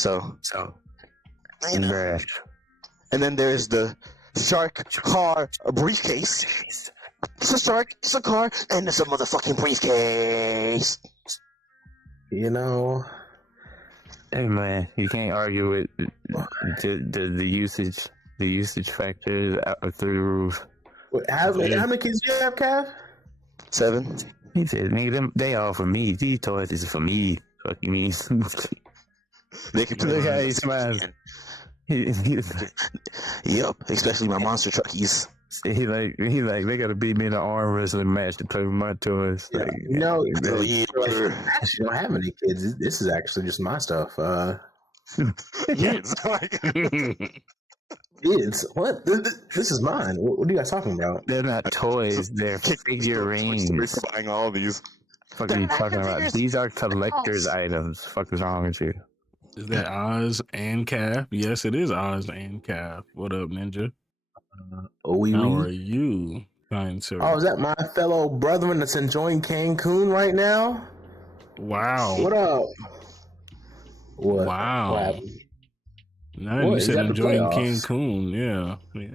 So you know. Bruh. And then there's the shark car briefcase. It's a shark, it's a car, and it's a motherfucking briefcase. You know, Hey man, you can't argue with the usage factor is out through the roof. how many kids do you have, Cav? 7. He said, "Nigga, they all for me. These toys is for me. Fuck you mean?" They can put Look how it he smiles. Yep, especially my monster truckies. He like they gotta beat me in an arm wrestling match to play with my toys. Yeah. Like, No, Yeah. I actually don't have any kids. This is actually just my stuff. Yes. Kids? What? This is mine. What are you guys talking about? they're not toys. They're figurines. Buying all these. Fuck are you talking about? These are collector's items. Fuck is wrong with you? Is that Oz and Calf? Yes, it is Oz and Calf. What up, Ninja? How are you, kind sir? Oh, is that my fellow brethren that's enjoying Cancun right now? Wow. What up? What? Wow. What happened? No, What, you is said that the enjoying playoffs? Cancun. Yeah.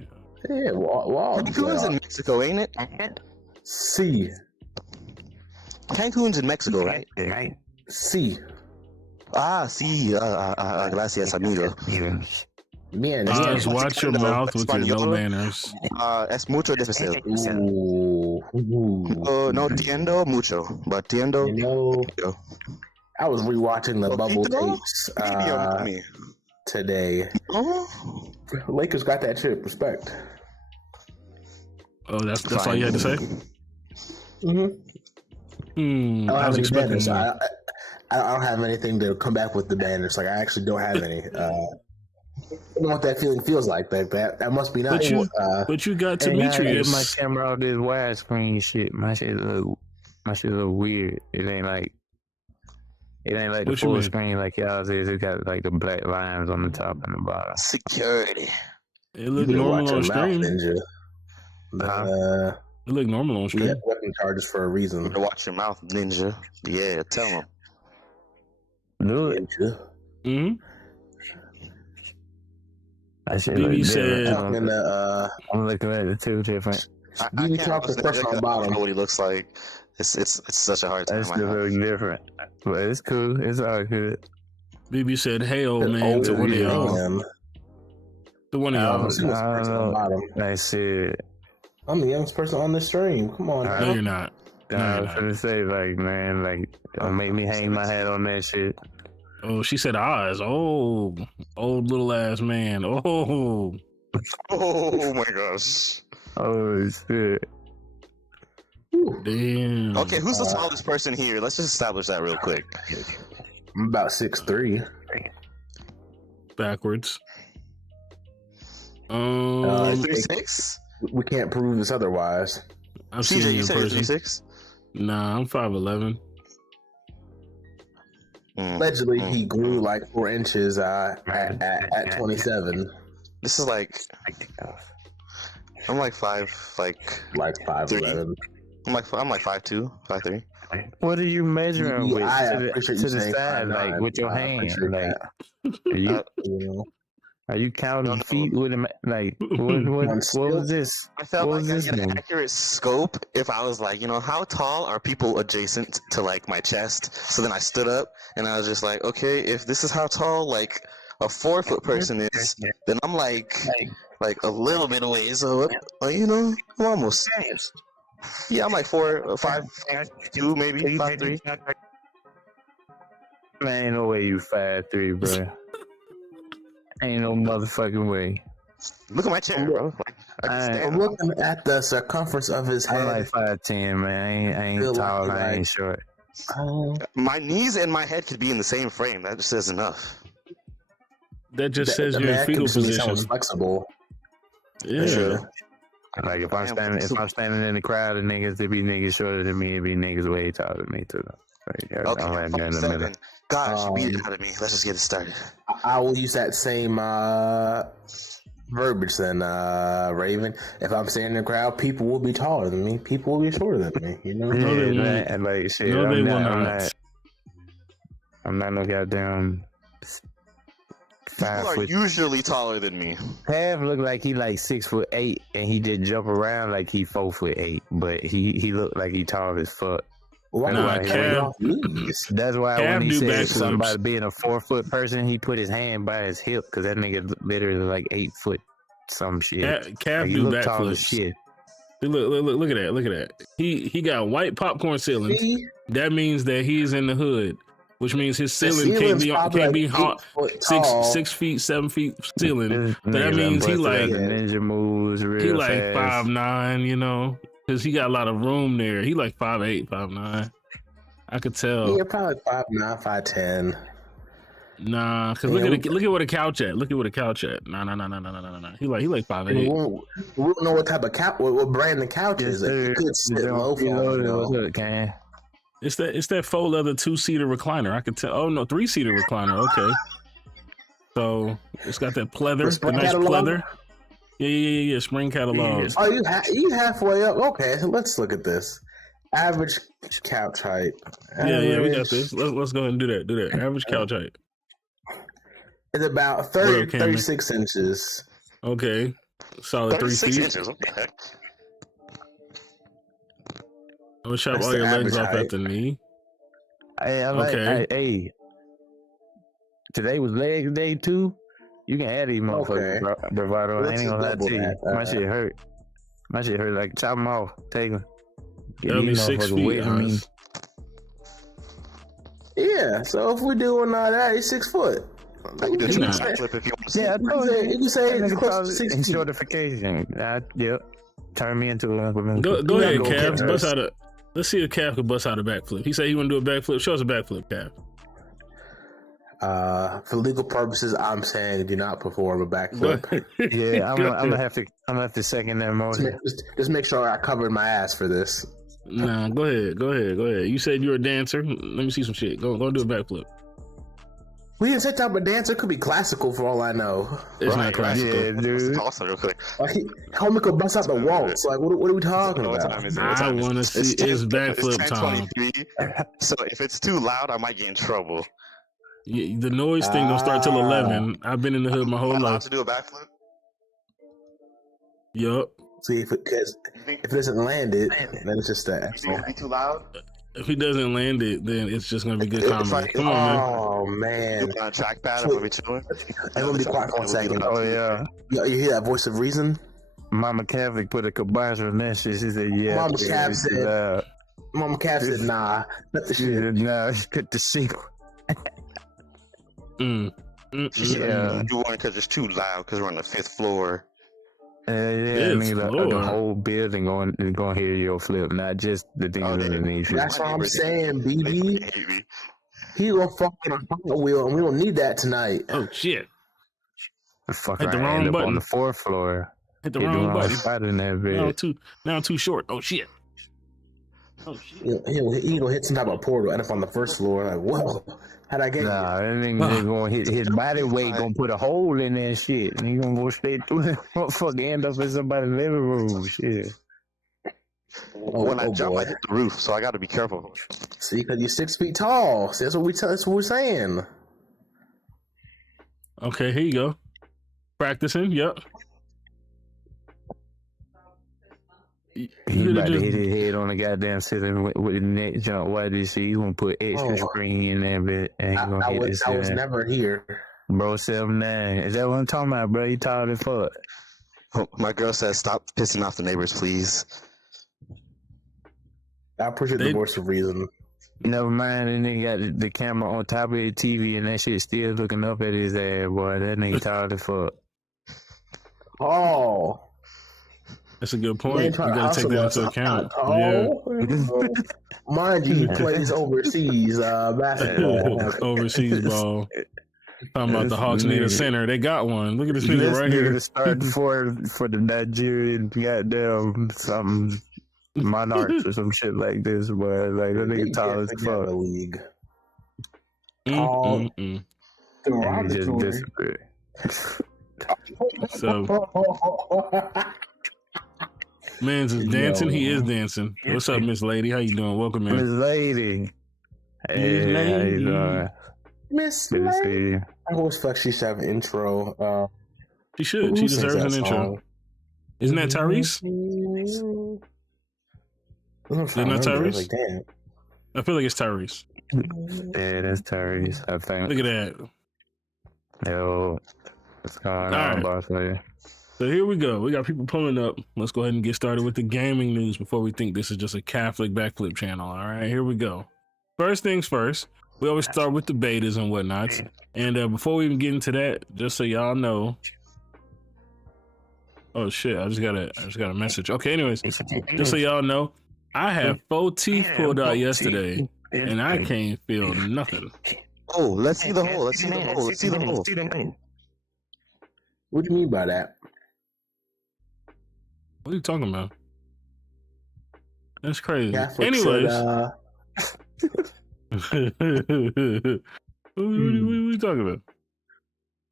Yeah, wow. Cancun's in Mexico, ain't it? C. Cancun's in Mexico, right? Right. C. Ah, sí. Gracias, amigo. Man, Oz, watch your mouth with your no Español. manners. Es mucho difícil. Ooh. No tiendo mucho, but tiendo. You know, Yo. I was rewatching the bubble Poquito? tapes Medio, me. today. Oh. Lakers got that shit. Respect. Oh, that's all you had to say? Mm-hmm. I was expecting banners. more. I don't have anything to come back with the banners. Like I actually don't have any. I don't know what that feeling feels like. That must be nice. But you got Hey, I get Demetrius. my camera off this widescreen shit. My shit look weird. It ain't like the What you full mean? screen like y'all's is. It got like the black lines on the top and the bottom. Security. It looked normal on stream. Ninja. It looked normal on We stream. have weapon charges for a reason. Watch your mouth, ninja. Yeah, tell him. Do it. Ninja. Mm-hmm. I should BB look said- different. I'm looking at the two different. You can't talk the listen person to on Ninja, I bottom. don't know what he looks like. It's such a hard time. That should look different. But it's cool. It's all good. BB said, "Hey, old man," to one of y'all. To one of I'm y'all. the youngest person on bottom. I said, I'm the youngest person on this stream. Come on. No, you're not. No, I you're was not. gonna say, like, man, like, don't make me hang my hat on that shit. Oh, she said Oz. Oh, old little ass man. Oh, Oh my gosh. Oh shit. damn. Okay, who's the tallest person here? Let's just establish that real quick. I'm about 6'3". Backwards. 3'6"? We can't prove this otherwise. I've seen CJ, you you in said you're person. 3'6"? Nah, I'm 5'11". Allegedly, he grew like 4 inches at 27. This is like I'm like 5, Like 5'11". I'm like 5'2", 5'3". What are you measuring with? I To appreciate the you saying side, 5'9". like with your I hand. appreciate Like, that. are you counting No. feet with him? Like, what was this? I felt What like was I this get an one? accurate scope if I was like, how tall are people adjacent to like my chest? So then I stood up and I was just like, okay, if this is how tall like a 4-foot person is, then I'm like a little bit away. So I'm almost. Yeah, I'm like 4, 5, 2, maybe 5'3". Man, ain't no way you 5'3", bro. Ain't no motherfucking way. Look at my chair, bro. I just I- stand. I'm looking at the circumference of his I'm head. like 5'10", man. I ain't Feel tall. like- I ain't short. My knees and my head could be in the same frame. That just says enough. That just says I you're mean, in I can fetal see someone's position. flexible. Yeah. True. Like if I'm standing in the crowd of niggas, there be niggas shorter than me. It be niggas way taller than me too. Like, Okay, I'm right there in the middle. 7. Gosh, you beat it out of me. Let's just get it started. I will use that same verbiage then, Raven. If I'm standing in the crowd, people will be taller than me. People will be shorter than me. You know. No, they Yeah, won't. and like shit, No, they will I'm not. not no goddamn People are usually taller than me. Cav look like he like 6'8", and he just jump around like he 4'8", but he look like he tall as fuck. Nah, that's why when he said backflips. something about being a 4-foot person, he put his hand by his hip because that nigga literally like 8 foot some shit. Cav like, do backflips. Look at that! Look at that! He got white popcorn ceilings. That means that he's in the hood, which means his ceiling can't be hot. 6 feet, 7 feet ceiling. So that means he like ninja moves. He like 5'9", you know, because he got a lot of room there. He like 5'8", 5'9". I could tell. Yeah, probably 5'9", 5'10". Nah, because look at where the couch at. Look at where the couch at. Nah. He like 5'8". We don't know what type of couch, what brand the couch is. It could sit low for It's that faux leather 2-seater recliner. I could tell. Oh no, 3-seater recliner. Okay. So it's got that pleather, the nice pleather. Yeah. Spring catalog. Oh, you halfway up. Okay, so let's look at this. Average couch height. Yeah, we got this. Let's go ahead and do that. Average couch height. It's about 36 inches. Okay. Solid 3 feet. Inches. Okay. I'm gonna chop all your legs off at the knee. Hey, today was leg day too. You can add these motherfuckers, bravado. I ain't gonna lie to you. My shit hurt. Like chop them off. Take them. That'll be 6 feet. Yeah. So if we're doing that, he's 6 foot. I can do a backflip if you want to see. Yeah, you can say it's close to 6 feet. Shortification. Yep. Turn me into a. Go ahead, Cav. Bust out a. Let's see if Cav could bust out a backflip. He said he want to do a backflip. Show us a backflip, Cav. For legal purposes, I'm saying do not perform a backflip. Yeah, I'm gonna have to second that motion. Just make sure I covered my ass for this. Nah, go ahead. You said you're a dancer. Let me see some shit. Go do a backflip. We didn't say type of dancer. It could be classical for all I know. It's not classical. Yeah, dude. Also, real quick. Homie could bust out the waltz. Like, what are we talking about? I want to see it's backflip time. So if it's too loud, I might get in trouble. Yeah, the noise thing don't start till 11. I've been in the hood my whole life. To do a backflip? Yup. See, if it doesn't land it, then it's just that. You think it'll be too loud? If he doesn't land it, then it's just gonna be good comedy. Come on, man. Oh man! You on a trackpad? I'm gonna be chilling. I'm gonna be quiet for 1 second. Oh yeah. You hear that voice of reason? Mama Catholic put a kibosh on that shit. She said, "Yeah." Mama Cav said, "Nah." She said, "Nah." She cut the sequel. She said, "You want it because it's too loud because we're on the 5th floor." The whole building going to hear your flip, not just the things underneath. That's what I'm saying, BB. He gonna fuck in a Hot Wheel, and we don't need that tonight. Oh shit! The fuck! Hit the wrong button on the 4th floor. Hit the wrong button. Spot in that bed. Now I'm too short. Oh shit! He gonna hit some type of portal, end up on the 1st floor. Like, whoa, how'd I get here? Nah, that nigga gonna hit his body weight, gonna put a hole in that shit, and he gonna go straight through it. Motherfucker end up in somebody's living room. Shit. When I jump, I hit the roof, so I got to be careful. See, because you're 6 feet tall. See, that's what we're saying. Okay, here you go. Practicing. Yep. He about to hit his head on the goddamn ceiling with the neck jump. Why did you gonna put extra screen in there, but ain't gonna hit his head? I was never here. Bro, 7'9". Is that what I'm talking about, bro? You tall as fuck. Oh, my girl says, "Stop pissing off the neighbors, please." I appreciate the voice of reason. Never mind, and they got the camera on top of the TV, and that shit still looking up at his ass, boy. That nigga tall as fuck. Oh. That's a good point. You gotta take that into account. Mind you, he plays overseas basketball. Overseas ball. Talking about the Hawks need a center. They got one. Look at this nigga right here. Start for the Nigerian goddamn something Monarchs or some shit like this, but like that nigga tall as fuck. League. Just disagree. So Mans is dancing. He is dancing. What's up, Miss Lady? How you doing? Welcome, man. Miss Lady. Hey, how you doing? Miss Lady. I always feel like she should have an intro. She should. She deserves an intro. Isn't that Tyrese? Isn't that Tyrese? Like, damn. I feel like it's Tyrese. Yeah, that's Tyrese. I think. Look at that. Yo, what's going on, boss lady? So here we go. We got people pulling up. Let's go ahead and get started with the gaming news before we think this is just a Catholic backflip channel. All right, here we go. First things first. We always start with the betas and whatnots. And before we even get into that, just so y'all know. Oh shit! I just got a message. Okay, anyways, just so y'all know, I have 4 teeth pulled out yesterday, and I can't feel nothing. Oh, let's see the hole. Let's see the hole. Let's see the hole. What do you mean by that? What are you talking about? That's crazy. Catholic anyways. Said, what are you talking about?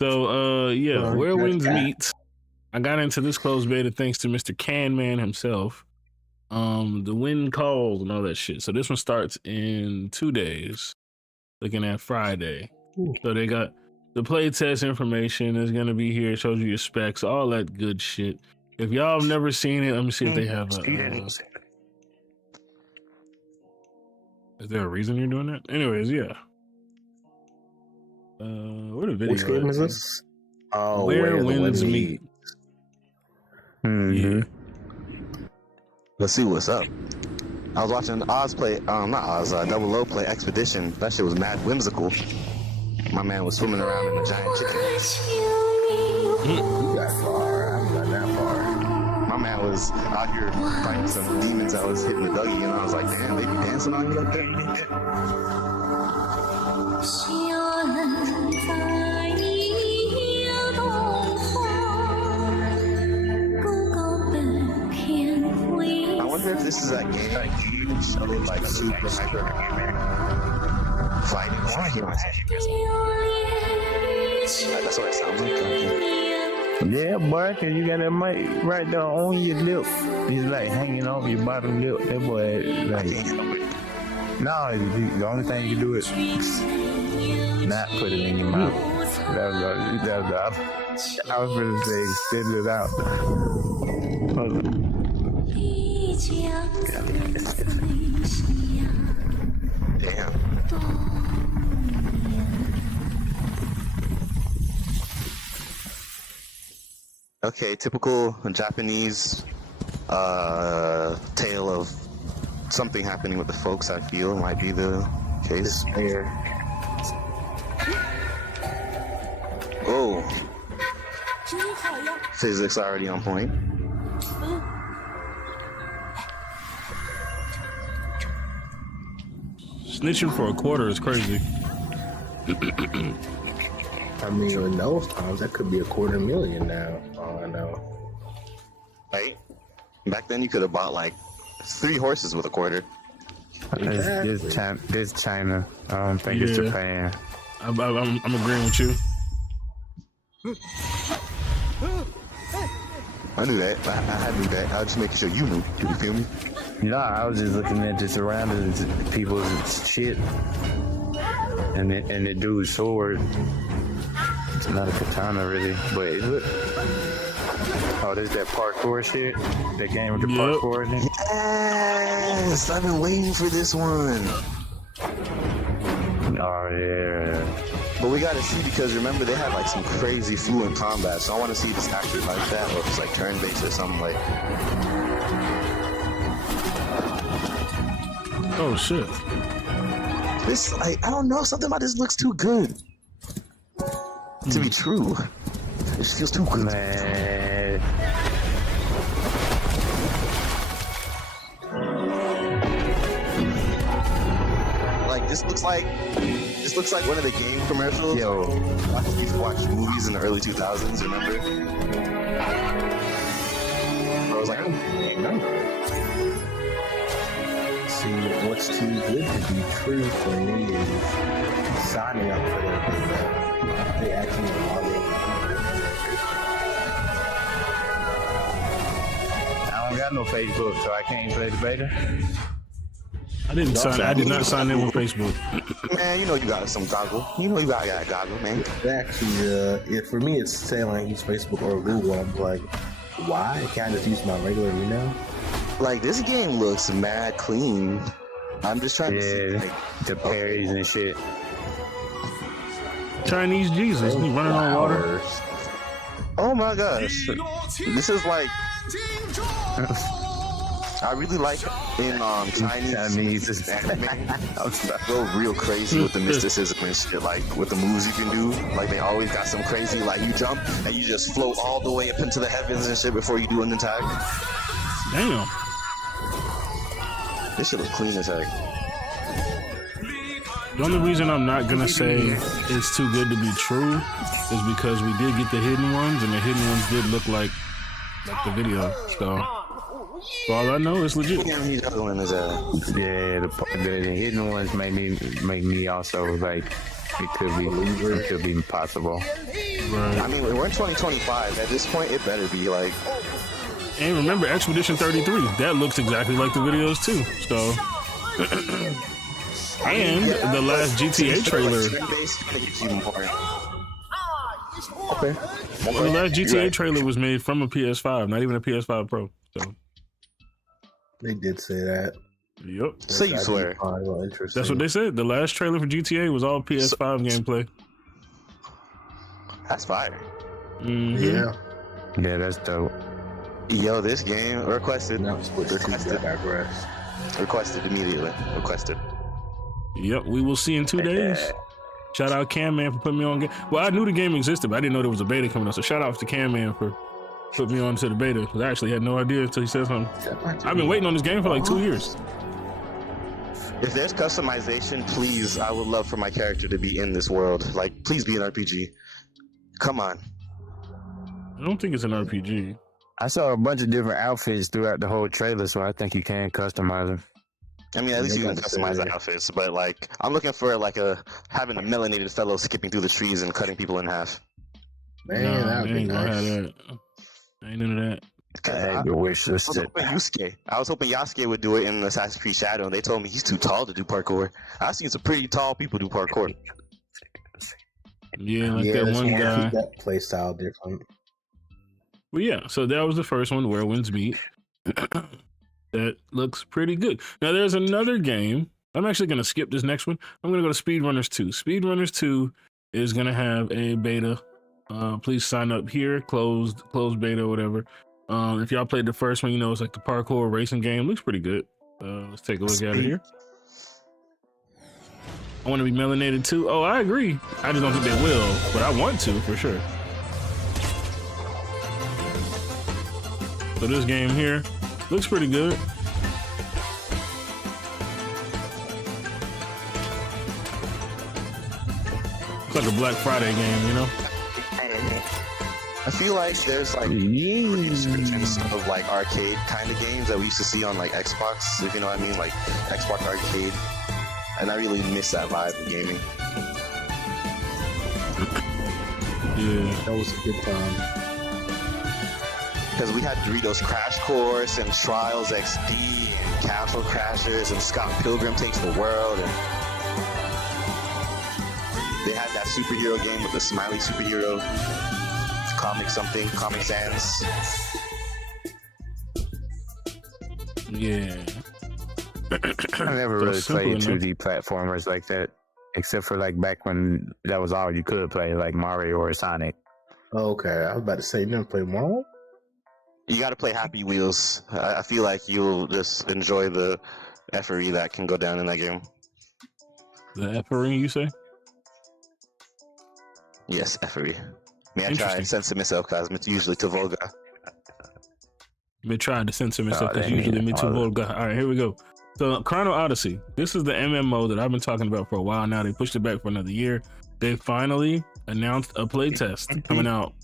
So, yeah, where winds meet. I got into this closed beta thanks to Mr. Canman himself. The wind calls and all that shit. So this one starts in 2 days. Looking at Friday. So they got the play test information is gonna be here. It shows you your specs, all that good shit. If y'all have never seen it, let me see if they have a. Is there a reason you're doing that? Anyways, yeah. What a video. Which game is this? Oh, Where Winds Meet. Mm-hmm. Yeah. Let's see what's up. I was watching Oz play, not Oz, Double O play Expedition. That shit was mad whimsical. My man was swimming around in a giant chicken. You got far. I haven't gotten that far. My man was out here fighting some demons that was hitting the Dougie, and I was like, damn, they be dancing on you up there? I wonder if this is that game that you showed like super hyper fighting. That's what it sounds like. Yeah, boy, cause you got that mic right there on your lip. It's like hanging off your bottom lip. That boy, like, no, the only thing you can do is not put it in your mouth. I was going to say, extend it out. Hold on. Damn. Okay, typical Japanese tale of something happening with the folks. I feel might be the case here. Oh, physics already on point. Snitching for a quarter is crazy. I mean, in those times, that could be $250,000 now. Oh, I know. Right? Back then, you could have bought like 3 horses with a quarter. Exactly. This China. I don't think it's Japan. I'm agreeing with you. I knew that. I knew that. I was just making sure you knew. You feel me? No, I was just looking at the surroundings, people's shit, and the dude's sword. It's not a katana, really, but it look. Oh, there's that parkour shit. That game with the parkour. Yes, I've been waiting for this one. Oh yeah. But we gotta see, because remember they had like some crazy fluent combat, so I want to see if it's actually like that or if it's like turn-based or something like. Oh shit! This, I don't know, something about this looks too good to be true. It just feels too good. Man. Like this looks like one of the game commercials. Yo, I used to watch movies in the early 2000s. Remember? I was like, See, what's too good to be true for me is signing up for their beta. They actually log in. I don't got no Facebook, so I can't play the beta. I did not sign in with Facebook. Man, you know you got some goggle. You know you got a goggle, man. Actually, for me, it's saying I use Facebook or Google. I'm like, why? Can't I just use my regular email? Like, this game looks mad clean. I'm just trying to see, like, the parries and shit. Chinese Jesus, he running on water. Oh my gosh, this is like. I really like in Chinese anime. Go real crazy with the mysticism and shit. Like with the moves you can do, like they always got some crazy. Like you jump and you just float all the way up into the heavens and shit before you do an attack. Damn, this shit look clean as heck. The only reason I'm not gonna say it's too good to be true is because we did get the hidden ones, and the hidden ones did look like the video. So for all I know, it's legit. Yeah, the hidden ones make me also like it could be possible. Right. I mean, we're in 2025. At this point, it better be like. And remember, Expedition 33, that looks exactly like the videos too. So. And the last GTA trailer. Okay. The last GTA trailer was made from a PS5, not even a PS5 Pro. So they did say that. Yep. So you swear? That's what they said. The last trailer for GTA was all PS5 gameplay. That's fire. Mm-hmm. Yeah, that's dope. Yo, this game requested immediately. Requested. Yep, we will see in 2 days. Shout out Cam Man for putting me on game. Well, I knew the game existed, but I didn't know there was a beta coming up. So shout out to Cam Man for putting me on to the beta, because I actually had no idea until he said something. I've been waiting on this game for like 2 years. If there's customization, please, I would love for my character to be in this world. Like, please be an RPG. Come on. I don't think it's an RPG. I saw a bunch of different outfits throughout the whole trailer, so I think you can customize them. I mean, at least you can customize the outfits, but like, I'm looking for like having a melanated fellow skipping through the trees and cutting people in half. Man, no, that'd be ain't gonna nice. have that. Ain't none of that. I was hoping Yasuke would do it in Assassin's Creed Shadow, and they told me he's too tall to do parkour. I've seen some pretty tall people do parkour. Yeah, like that one guy. That play style different. Well, yeah, so that was the first one, Where Winds Meet. That looks pretty good. Now, there's another game. I'm actually going to skip this next one. I'm going to go to Speedrunners 2. Speedrunners 2 is going to have a beta. Please sign up here. Closed beta or whatever. If y'all played the first one, you know it's like the parkour racing game. Looks pretty good. Let's take a look at it here. I want to be melanated too. Oh, I agree. I just don't think they will, but I want to for sure. So this game here looks pretty good. It's like a Black Friday game, you know? I feel like there's like descriptions of like arcade kind of games that we used to see on like Xbox, if you know what I mean, like Xbox Arcade. And I really miss that vibe of gaming. Yeah. That was a good time. Because we had Doritos Crash Course and Trials XD and Castle Crashers and Scott Pilgrim Takes the World, and they had that superhero game with the smiley superhero, Comic Sans. Yeah. I never really played 2D platformers like that, except for like back when that was all you could play, like Mario or Sonic. Okay, I was about to say, you never played Mario? You got to play Happy Wheels. I feel like you'll just enjoy the effery that can go down in that game. The effery, you say? Yes, effery. May I try to censor myself because it's usually too vulgar. Been trying to censor myself because usually me too vulgar. All right, here we go. So Chrono Odyssey. This is the MMO that I've been talking about for a while now. They pushed it back for another year. They finally announced a playtest coming out.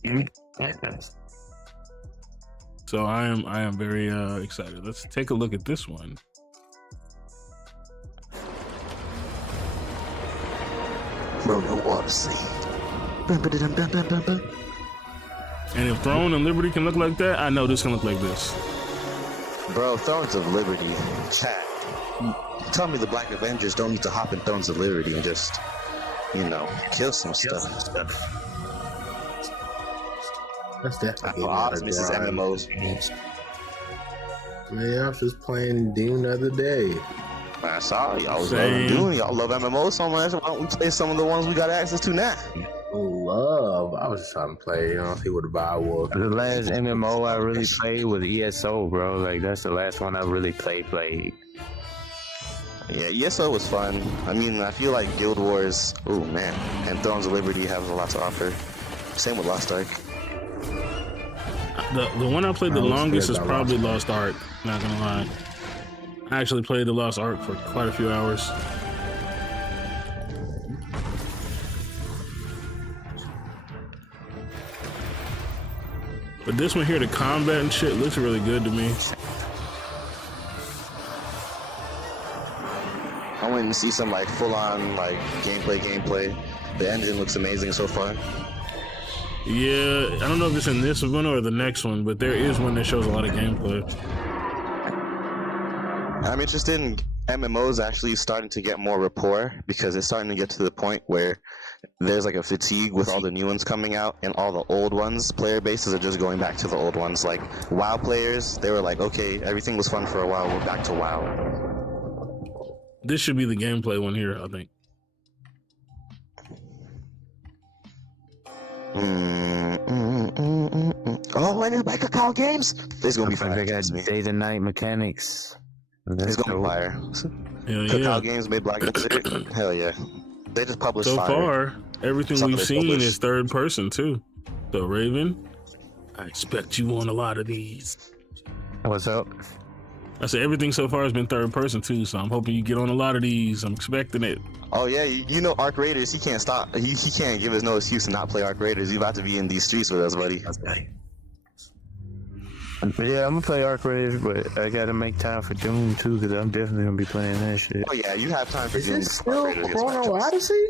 So I am very excited. Let's take a look at this one. Chrono Odyssey. And if Throne and Liberty can look like that, I know this can look like this. Bro, Thrones of Liberty. Chat. Tell me the Black Avengers don't need to hop in Thrones of Liberty and just, kill some stuff. That's definitely Oz misses MMOs. Man, I was just playing Dune the other day. I saw y'all was loving Dune. Y'all love MMOs so much. Why don't we play some of the ones we got access to now? Love. I was just trying to play, see what the vibe was. The last MMO I really played was ESO, bro. Like, that's the last one I really played. Yeah, ESO was fun. I mean, I feel like Guild Wars, and Thrones of Liberty have a lot to offer. Same with Lost Ark. The one I played the longest is probably Lost Ark. Not gonna lie, I actually played the Lost Ark for quite a few hours. But this one here, the combat and shit looks really good to me. I went and see some like full-on like gameplay. The engine looks amazing so far. Yeah, I don't know if it's in this one or the next one, but there is one that shows a lot of gameplay. I'm interested in MMOs actually starting to get more rapport because it's starting to get to the point where there's like a fatigue with all the new ones coming out and all the old ones. Player bases are just going back to the old ones. Like WoW players, they were like, okay, everything was fun for a while, we're back to WoW. This should be the gameplay one here, I think. Oh, and it's like Cacao Games. It's gonna be fun. They got day to night mechanics. It's gonna be fire. Cacao Games made Black Desert. Hell yeah. They just published so fire. far, everything we've seen is third person too. So Raven, I expect you on a lot of these. What's up? I said everything so far has been third person too, so I'm hoping you get on a lot of these. I'm expecting it. Oh yeah, you know Arc Raiders, he can't stop. He can't give us no excuse to not play Arc Raiders. You about to be in these streets with us, buddy. Yeah, I'm gonna play Arc Raiders, but I gotta make time for Doom too, because I'm definitely gonna be playing that shit. Oh yeah, you have time for Doom. Is this still Chrono Odyssey?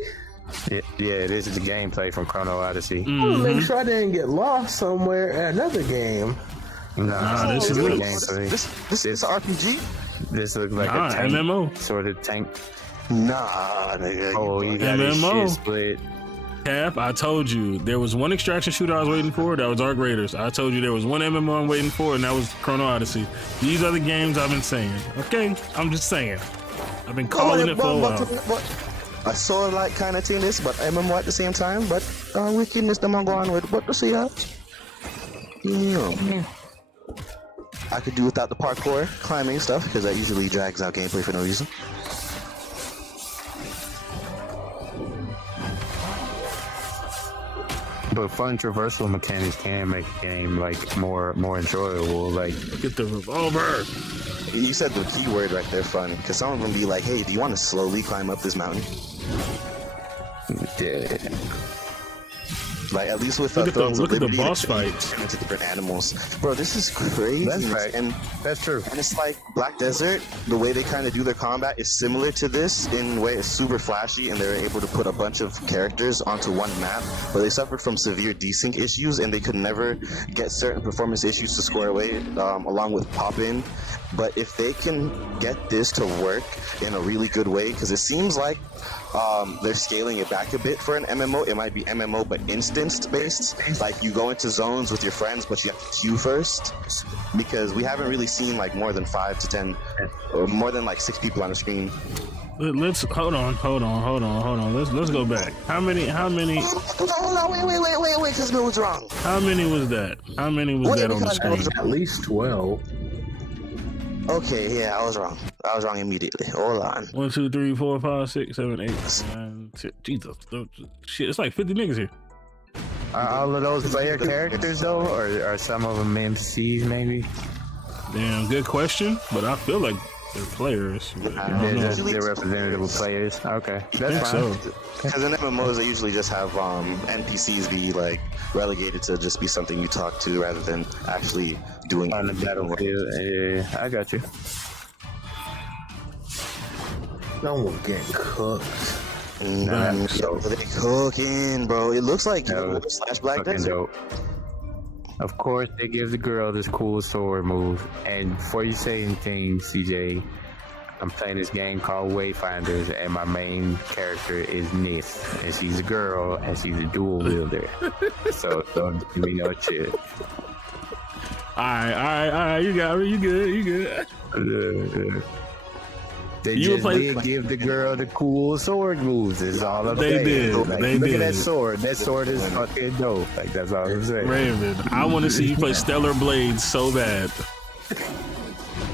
Yeah, this is the gameplay from Chrono Odyssey. I want to make sure I didn't get lost somewhere in another game. Nah, this is the it. gameplay. This is RPG? This looks like a tank, MMO. sort of tank. Nah, nigga. Oh, you got this MMO. shit split. Cap, I told you there was one extraction shooter I was waiting for. That was Arc Raiders. I told you there was one MMO I'm waiting for, and that was Chrono Odyssey. These are the games I've been saying. Okay, I'm just saying. I've been calling it for a while. I saw like kind of tennis, but MMO at the same time. But wickedness them I'm going with. What to see how? Yeah. I could do without the parkour, climbing stuff, because that usually drags out gameplay for no reason. But fun traversal mechanics can make a game like more enjoyable. Like Get the revolver. You said the key word right there, fun, because some of them be like, hey, do you want to slowly climb up this mountain? yeah. Like, at least with Look at the Liberty, boss fights. into different animals. Bro, this is crazy. That's right. And That's true. And it's like Black Desert, the way they kind of do their combat is similar to this in a way it's super flashy, and they're able to put a bunch of characters onto one map, but they suffered from severe desync issues and they could never get certain performance issues to square away along with pop-in. But if they can get this to work in a really good way, because it seems like they're scaling it back a bit for an MMO. It might be MMO but instanced based. Like you go into zones with your friends, but you have to queue first. Because we haven't really seen like more than 5 to 10, or more than like 6 people on the screen. Let's hold on. Let's go back. How many? Hold on, wait, because no was wrong. How many was that? How many was that on the screen? At least 12. Okay, yeah, I was wrong. I was wrong immediately. Hold on. 1, 2, 3, 4, 5, 6, 7, 8, 9, 10. Jesus, shit, it's like 50 niggas here. Are all of those player characters though, or are some of them NPCs maybe? Damn, good question, but I feel like they're players. But I don't know. They're representative of players. Okay, that's I think fine. so. Because in MMOs, they usually just have NPCs be like relegated to just be something you talk to rather than actually doing On the battlefield. Yeah, I got you. No one getting cooked. So they cooking, bro. It looks like No, / Black Fucking Desert. dope. Of course, they give the girl this cool sword move. And before you say anything, CJ, I'm playing this game called Wayfinders, and my main character is Nith, and she's a girl, and she's a dual wielder. So don't give me no shit. All right. You got me. You good. They just did give the girl the cool sword moves. Is all I'm saying. They did. Look at that sword. That sword is fucking dope. Like, that's all I'm saying. Raven, I want to see you play Stellar Blade so bad.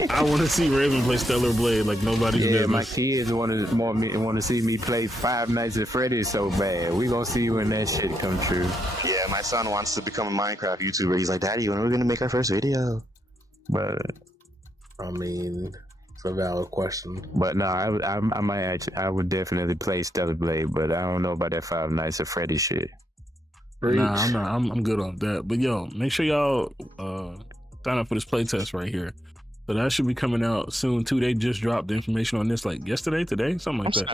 I want to see Raven play Stellar Blade like nobody's business. My kids want to see me play Five Nights at Freddy's so bad. We gonna see when that shit come true. Yeah, my son wants to become a Minecraft YouTuber. He's like, Daddy, when are we gonna make our first video? But I mean, it's a valid question. But no, I would definitely play Stellar Blade, but I don't know about that Five Nights at Freddy's shit. Nah, I'm good on that. But yo, make sure y'all sign up for this playtest right here. So that should be coming out soon too. They just dropped the information on this like yesterday, today, something like that.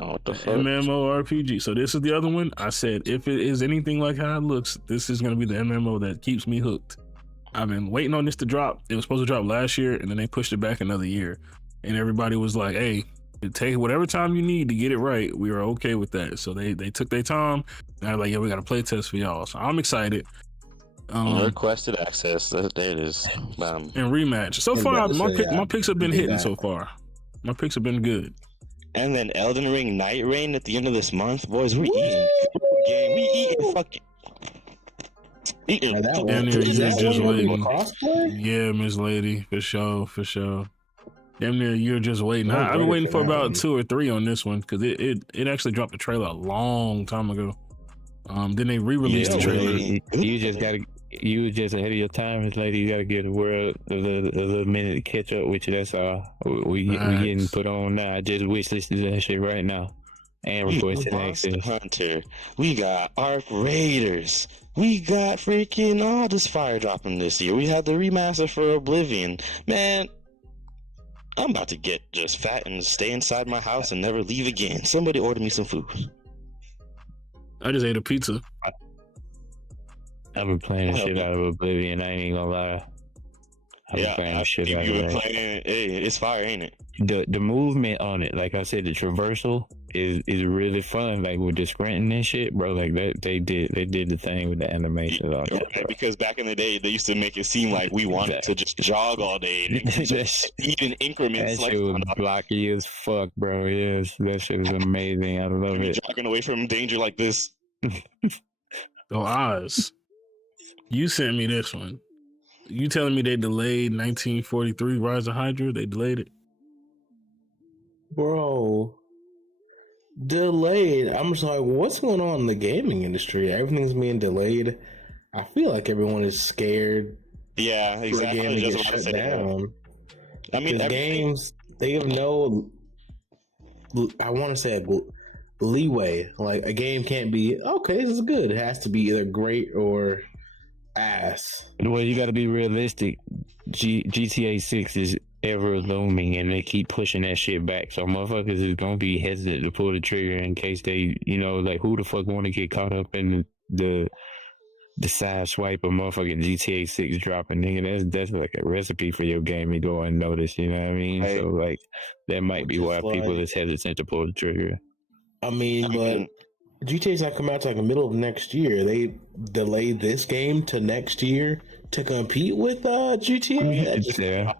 What the fuck? MMORPG. So this is the other one. I said if it is anything like how it looks, this is gonna be the MMO that keeps me hooked. I've been waiting on this to drop. It was supposed to drop last year, and then they pushed it back another year. And everybody was like, "Hey, take whatever time you need to get it right. We are okay with that." So they took their time. And they're like, "Yeah, we got a play test for y'all." So I'm excited. Requested access. There it is. And rematch. So far, my picks have been hitting so far. My picks have been good. And then Elden Ring Night Rain at the end of this month, boys. We're eating. We eating fucking. And you're just waiting. Yeah, Miss Lady, for sure. Damn near you're just waiting. I've been waiting for about 2 or 3 on this one because it actually dropped the trailer a long time ago. Then they re-released the trailer. You was just ahead of your time, Miss Lady. You gotta give the world a little minute to catch up with you. That's all. We getting put on now. I just wish listed that shit right now. And requested access. Hunter. We got Arc Raiders. We got freaking all this fire dropping this year. We had the remaster for Oblivion. Man, I'm about to get just fat and stay inside my house and never leave again. Somebody order me some food. I just ate a pizza. I've been playing the shit out of Oblivion. I ain't even gonna lie. I've been playing the shit out of it. Hey, it's fire, ain't it? The movement on it, like I said, the traversal is really fun. Like with the sprinting and shit, bro. Like they did the thing with the animation. Yeah, because back in the day, they used to make it seem like we wanted to just jog all day and just eat in increments. That shit was blocky as fuck, bro. Yes, that shit was amazing. I love it. Jogging away from danger like this. Oh, Oz. You sent me this one. You telling me they delayed 1943 Rise of Hydra? They delayed it? Bro. Delayed. I'm just like, what's going on in the gaming industry? Everything's being delayed. I feel like everyone is scared. Yeah, exactly. For the game to get shut down. I mean, games, they have no, I want to say, leeway. Like, a game can't be, okay, this is good. It has to be either great or ass. Well, you got to be realistic. GTA 6 is ever looming, and they keep pushing that shit back. So motherfuckers is gonna be hesitant to pull the trigger in case they, like, who the fuck want to get caught up in the side swipe of motherfucking GTA 6 dropping, nigga. That's like a recipe for your game to go unnoticed. You know what I mean? Hey, so like that might be why people is hesitant to pull the trigger. I mean, but GTA's not coming out to like the middle of next year. They delayed this game to next year to compete with GTA.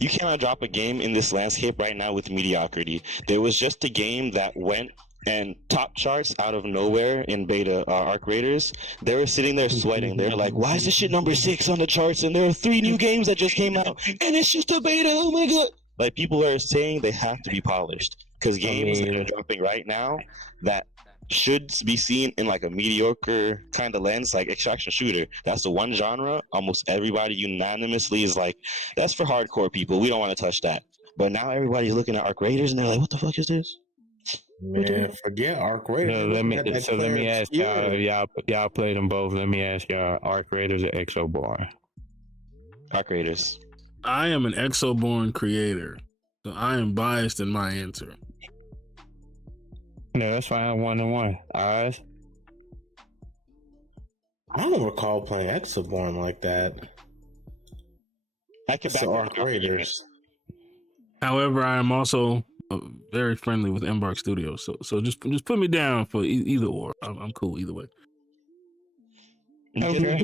You cannot drop a game in this landscape right now with mediocrity. There was just a game that went and top charts out of nowhere in beta, Arc Raiders. They were sitting there sweating. They're like, why is this shit number 6 on the charts? And there are 3 new games that just came out, and it's just a beta. Oh my god! Like, people are saying they have to be polished because games that are dropping right now that should be seen in like a mediocre kind of lens, like extraction shooter. That's the one genre almost everybody unanimously is like, that's for hardcore people. We don't want to touch that. But now everybody's looking at Arc Raiders and they're like, what the fuck is this? Man, forget Arc Raiders. No, let me ask y'all played them both. Let me ask y'all, Arc Raiders or Exoborn? Arc Raiders. I am an Exoborn creator, so I am biased in my answer. No, that's fine. 1-1. Eyes. I don't recall playing Exoborn like that. I can back Arc Raiders. However, I am also very friendly with Embark Studios, so just put me down for either or. I'm cool either way. Okay.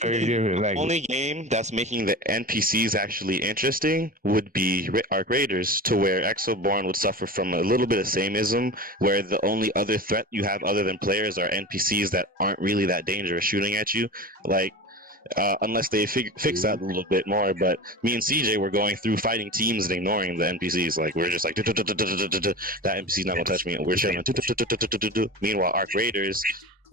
The only game that's making the NPCs actually interesting would be Arc Raiders, to where Exoborn would suffer from a little bit of sameism, where the only other threat you have other than players are NPCs that aren't really that dangerous shooting at you. Like, unless they fix that a little bit more. But me and CJ were going through fighting teams and ignoring the NPCs. Like, we're just like, that NPC's not gonna touch me. We're chilling. Meanwhile, Arc Raiders,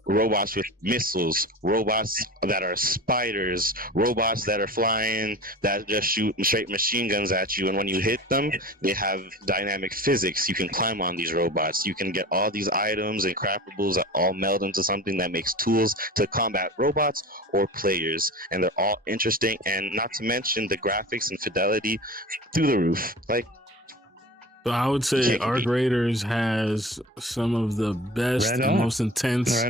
robots with missiles, robots that are spiders, robots that are flying, that just shoot straight machine guns at you, and when you hit them, they have dynamic physics. You can climb on these robots. You can get all these items and craftables that all meld into something that makes tools to combat robots or players, and they're all interesting, and not to mention the graphics and fidelity through the roof. Like, so I would say Arc Raiders has some of the best and most intense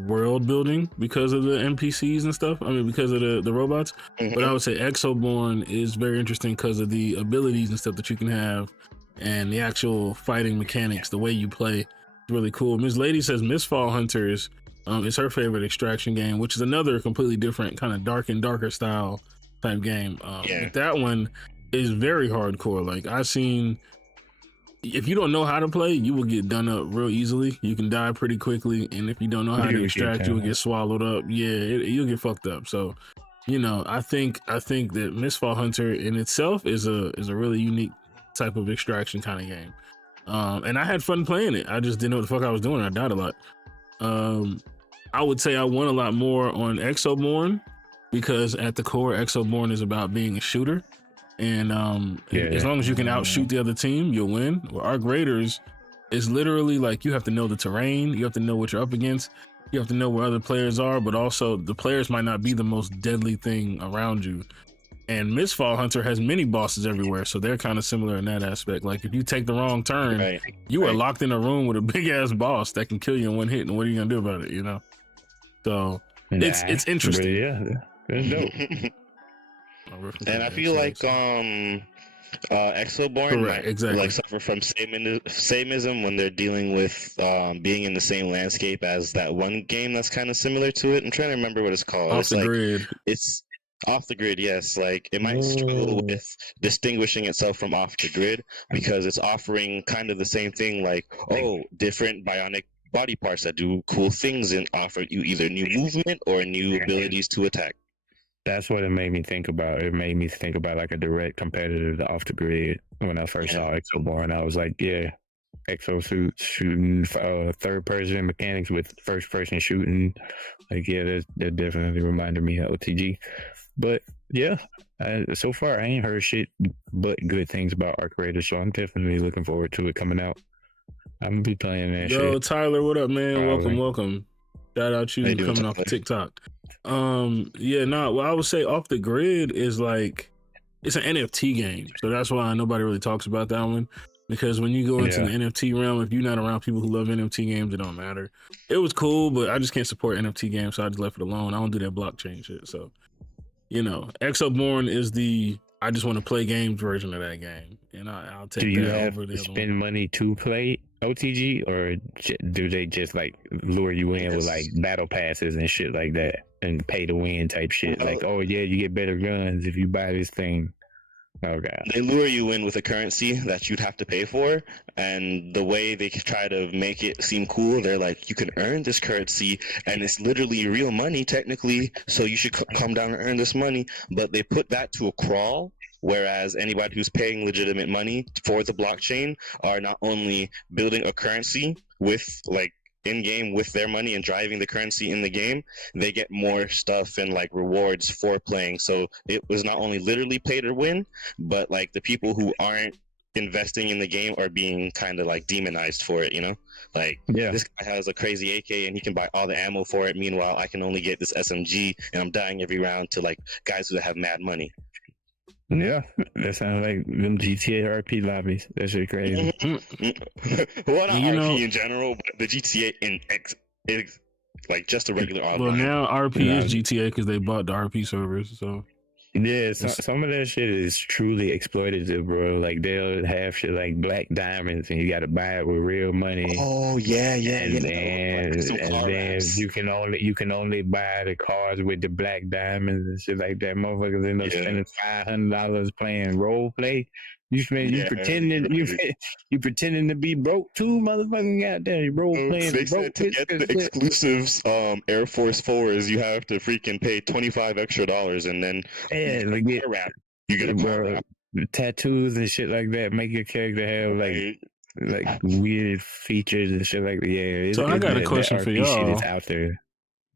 world building because of the NPCs and stuff. I mean, because of the robots. Mm-hmm. But I would say Exoborn is very interesting because of the abilities and stuff that you can have and the actual fighting mechanics, the way you play. It's really cool. Ms. Lady says Mistfall Hunters is her favorite extraction game, which is another completely different kind of darker style type game. But that one is very hardcore. Like, I've seen... If you don't know how to play, you will get done up real easily. You can die pretty quickly, and if you don't know how to extract, you will get swallowed up. Yeah, you'll get fucked up. So, you know, I think that Mistfall Hunter in itself is a really unique type of extraction kind of game. And I had fun playing it. I just didn't know what the fuck I was doing. I died a lot. I would say I won a lot more on Exoborn because at the core, Exoborn is about being a shooter. And as long as you can outshoot the other team, you'll win. Well, Arc Raiders is literally like you have to know the terrain, you have to know what you're up against, you have to know where other players are, but also the players might not be the most deadly thing around you. And Mistfall Hunter has mini bosses everywhere, so they're kind of similar in that aspect. Like if you take the wrong turn, you are locked in a room with a big ass boss that can kill you in one hit, and what are you gonna do about it? You know, so it's interesting. It's dope. And I feel like Exoborn might like suffer from samenism when they're dealing with being in the same landscape as that one game that's kind of similar to it. I'm trying to remember what it's called. Off the Grid. It's Off the Grid, yes. Like it might struggle with distinguishing itself from Off the Grid because it's offering kind of the same thing, like different bionic body parts that do cool things and offer you either new movement or new abilities to attack. That's what it made me think about. It made me think about like a direct competitor to Off the Grid when I first saw Exoborn. I was like, exosuits shooting third-person mechanics with first-person shooting. Like, that definitely reminded me of OTG. But so far I ain't heard shit but good things about Arc Raiders, so I'm definitely looking forward to it coming out. I'm gonna be playing that shit. Yo, Tyler, what up, man? Welcome. Shout out you coming off of TikTok. Well, I would say Off the Grid is like, it's an NFT game. So that's why nobody really talks about that one. Because when you go into the NFT realm, if you're not around people who love NFT games, it don't matter. It was cool, but I just can't support NFT games, so I just left it alone. I don't do that blockchain shit. So, you know, Exoborn is the I just want to play games version of that game. And I'll take that over the other one. Spend money to play OTG, or do they just like lure you in with like battle passes and shit like that and pay to win type shit? Like, you get better guns if you buy this thing. Oh god. They lure you in with a currency that you'd have to pay for, and the way they try to make it seem cool, they're like, you can earn this currency, and it's literally real money technically, so you should come down and earn this money, but they put that to a crawl, whereas anybody who's paying legitimate money for the blockchain are not only building a currency with like in-game with their money and driving the currency in the game, they get more stuff and like rewards for playing. So it was not only literally pay to win, but like the people who aren't investing in the game are being kind of like demonized for it, you know? Like, this guy has a crazy AK and he can buy all the ammo for it. Meanwhile, I can only get this SMG and I'm dying every round to like guys who have mad money. Yeah, that sounds like them GTA RP lobbies. That shit crazy. Well, not RP in general, but the GTA is like just a regular online. Well, now RP is GTA because they bought the RP servers. So Yeah, some of that shit is truly exploitative, bro. Like they'll have shit like black diamonds, and you got to buy it with real money. Oh yeah. And then you can only buy the cars with the black diamonds and shit like that. Motherfuckers end up spending $500 playing role play. You pretending to be broke too, motherfucking goddamn. You role playing broke. To get the exclusives Air Force 4s, you have to freaking pay $25 extra, and then you get a tattoos and shit like that. Make your character have like weird features and shit like that. Yeah. So I got a question for y'all. Shit is out there.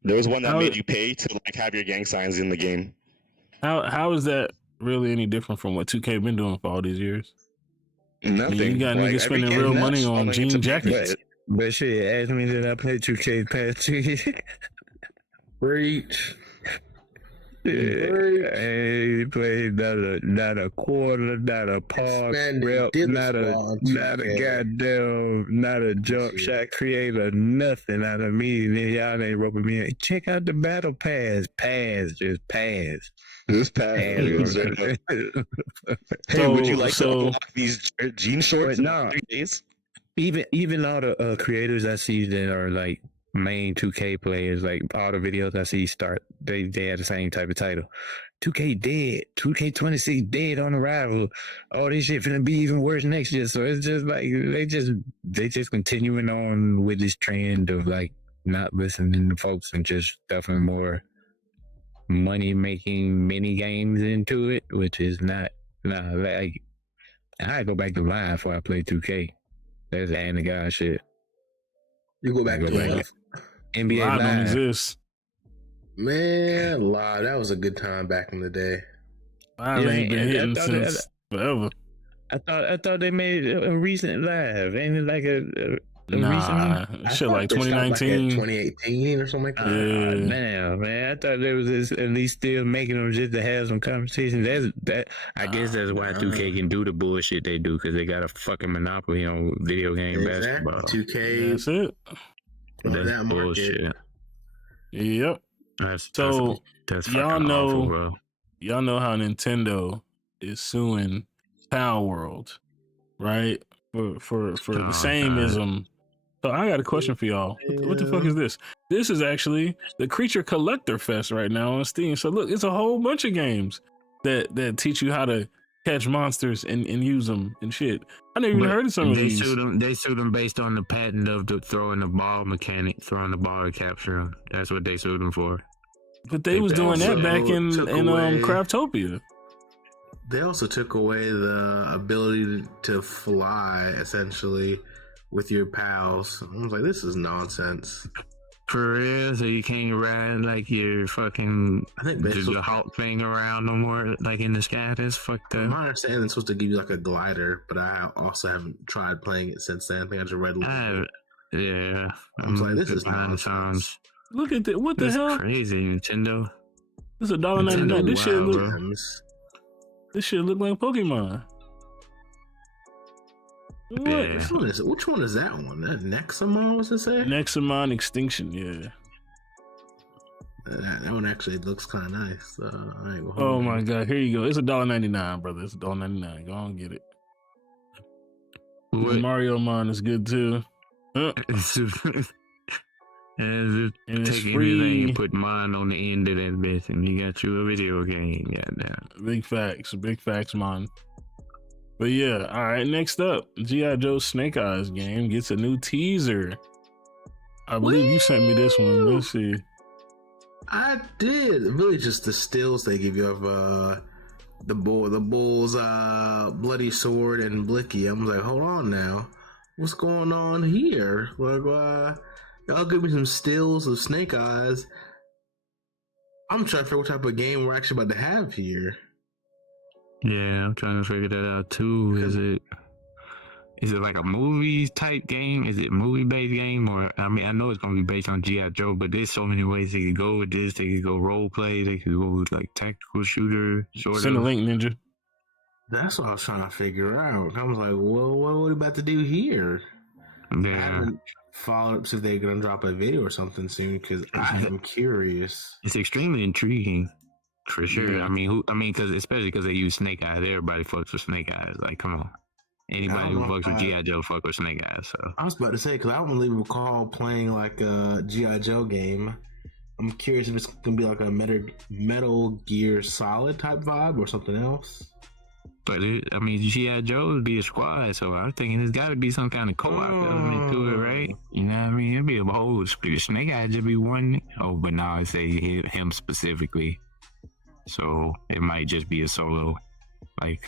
There was one that made you pay to like have your gang signs in the game. How is that really any different from what 2K been doing for all these years? Nothing. You got niggas spending real money on jean jackets. But shit, ask me that I played 2K past 2 years. Breach. Yeah, I played not a quarter, not a park rep, not a goddamn, not a jump shot creator, nothing out of me. Then y'all ain't roping me in. Check out the battle pass. Just pass. Hey, would you like to unlock these jean shorts in 3 days? Even all the creators I see that are like main 2K players, like all the videos I see they have the same type of title. 2K dead, 2K26 dead on arrival. Oh, this shit finna be even worse next year. So it's just like they just continuing on with this trend of like not listening to folks and just stuffing more money making mini games into it, which is not like I go back to live before I play 2K. That's the god shit. You go back to live. NBA Live don't Live. exist. Man, live. That was a good time back in the day. Live ain't been hitting since forever. I thought they made a recent live. Ain't it like a recent shit like 2019, like 2018 or something like that. Yeah. Damn, man. I thought there was at least still making them just to have some conversation. I guess that's why 2K can do the bullshit they do, because they got a fucking monopoly on video game basketball. 2K. That's it. That's that bullshit. Yep. That's y'all know, awful, bro. Y'all know how Nintendo is suing Power World, right? For the same-ism. So I got a question for y'all. What the fuck is this? This is actually the Creature Collector Fest right now on Steam. So look, it's a whole bunch of games that teach you how to catch monsters and use them and shit. I never even heard of some of these. They sued them based on the patent of the throwing the ball mechanic, throwing the ball to capture them. That's what they sued them for. But they was doing that back in Craftopia. They also took away the ability to fly, essentially, with your pals. I was like, this is nonsense. For real? So you can't ride like your fucking the Hulk thing around no more, like in the sky? That's fucked up. My understanding it's supposed to give you like a glider, but I also haven't tried playing it since then. I think I just read yeah. I was like, this is nonsense. Look at that. What the hell? Crazy, Nintendo. This is $1.99. This shit look like Pokemon. What? Yeah. Which one is that one? That Nexamon, what's it say? Nexamon Extinction, yeah. That one actually looks kind of nice. Oh my god, here you go. It's $1.99, brother. It's $1.99. Go on, get it. Mario Mon is good too. And take anything and put mine on the end of that bitch, and you got you a video game. Goddamn. Big facts, man. But yeah, all right. Next up, G.I. Joe Snake Eyes game gets a new teaser. I believe you sent me this one. Let's see. I did. Really, just the stills they give you of the bull's bloody sword and Blicky. I'm like, hold on now, what's going on here? Like, y'all give me some stills of Snake Eyes. I'm trying to figure out what type of game we're actually about to have here. Yeah, I'm trying to figure that out too. Is it like a movie type game? Is it a movie based game? Or I mean, I know it's gonna be based on G.I. Joe, but there's so many ways they could go with this. They could go role play. They could go with like tactical shooter. Send a link, Ninja. That's what I was trying to figure out. I was like, well, what are we about to do here? Yeah. I haven't followed up see if they're gonna drop a video or something soon because I am curious. It's extremely intriguing. For sure. Yeah. I mean, especially because they use Snake Eyes. Everybody fucks with Snake Eyes. Like, come on. Anybody who fucks with G.I. Joe fuck with Snake Eyes. So I was about to say, because I don't really recall playing like a G.I. Joe game. I'm curious if it's gonna be like a Metal Gear Solid type vibe or something else. But I mean, G.I. Joe would be a squad, so I'm thinking there's got to be some kind of co-op element to it, right? You know what I mean? It'd be a whole Snake Eyes just be one. Oh, but now I say him specifically, so it might just be a solo, like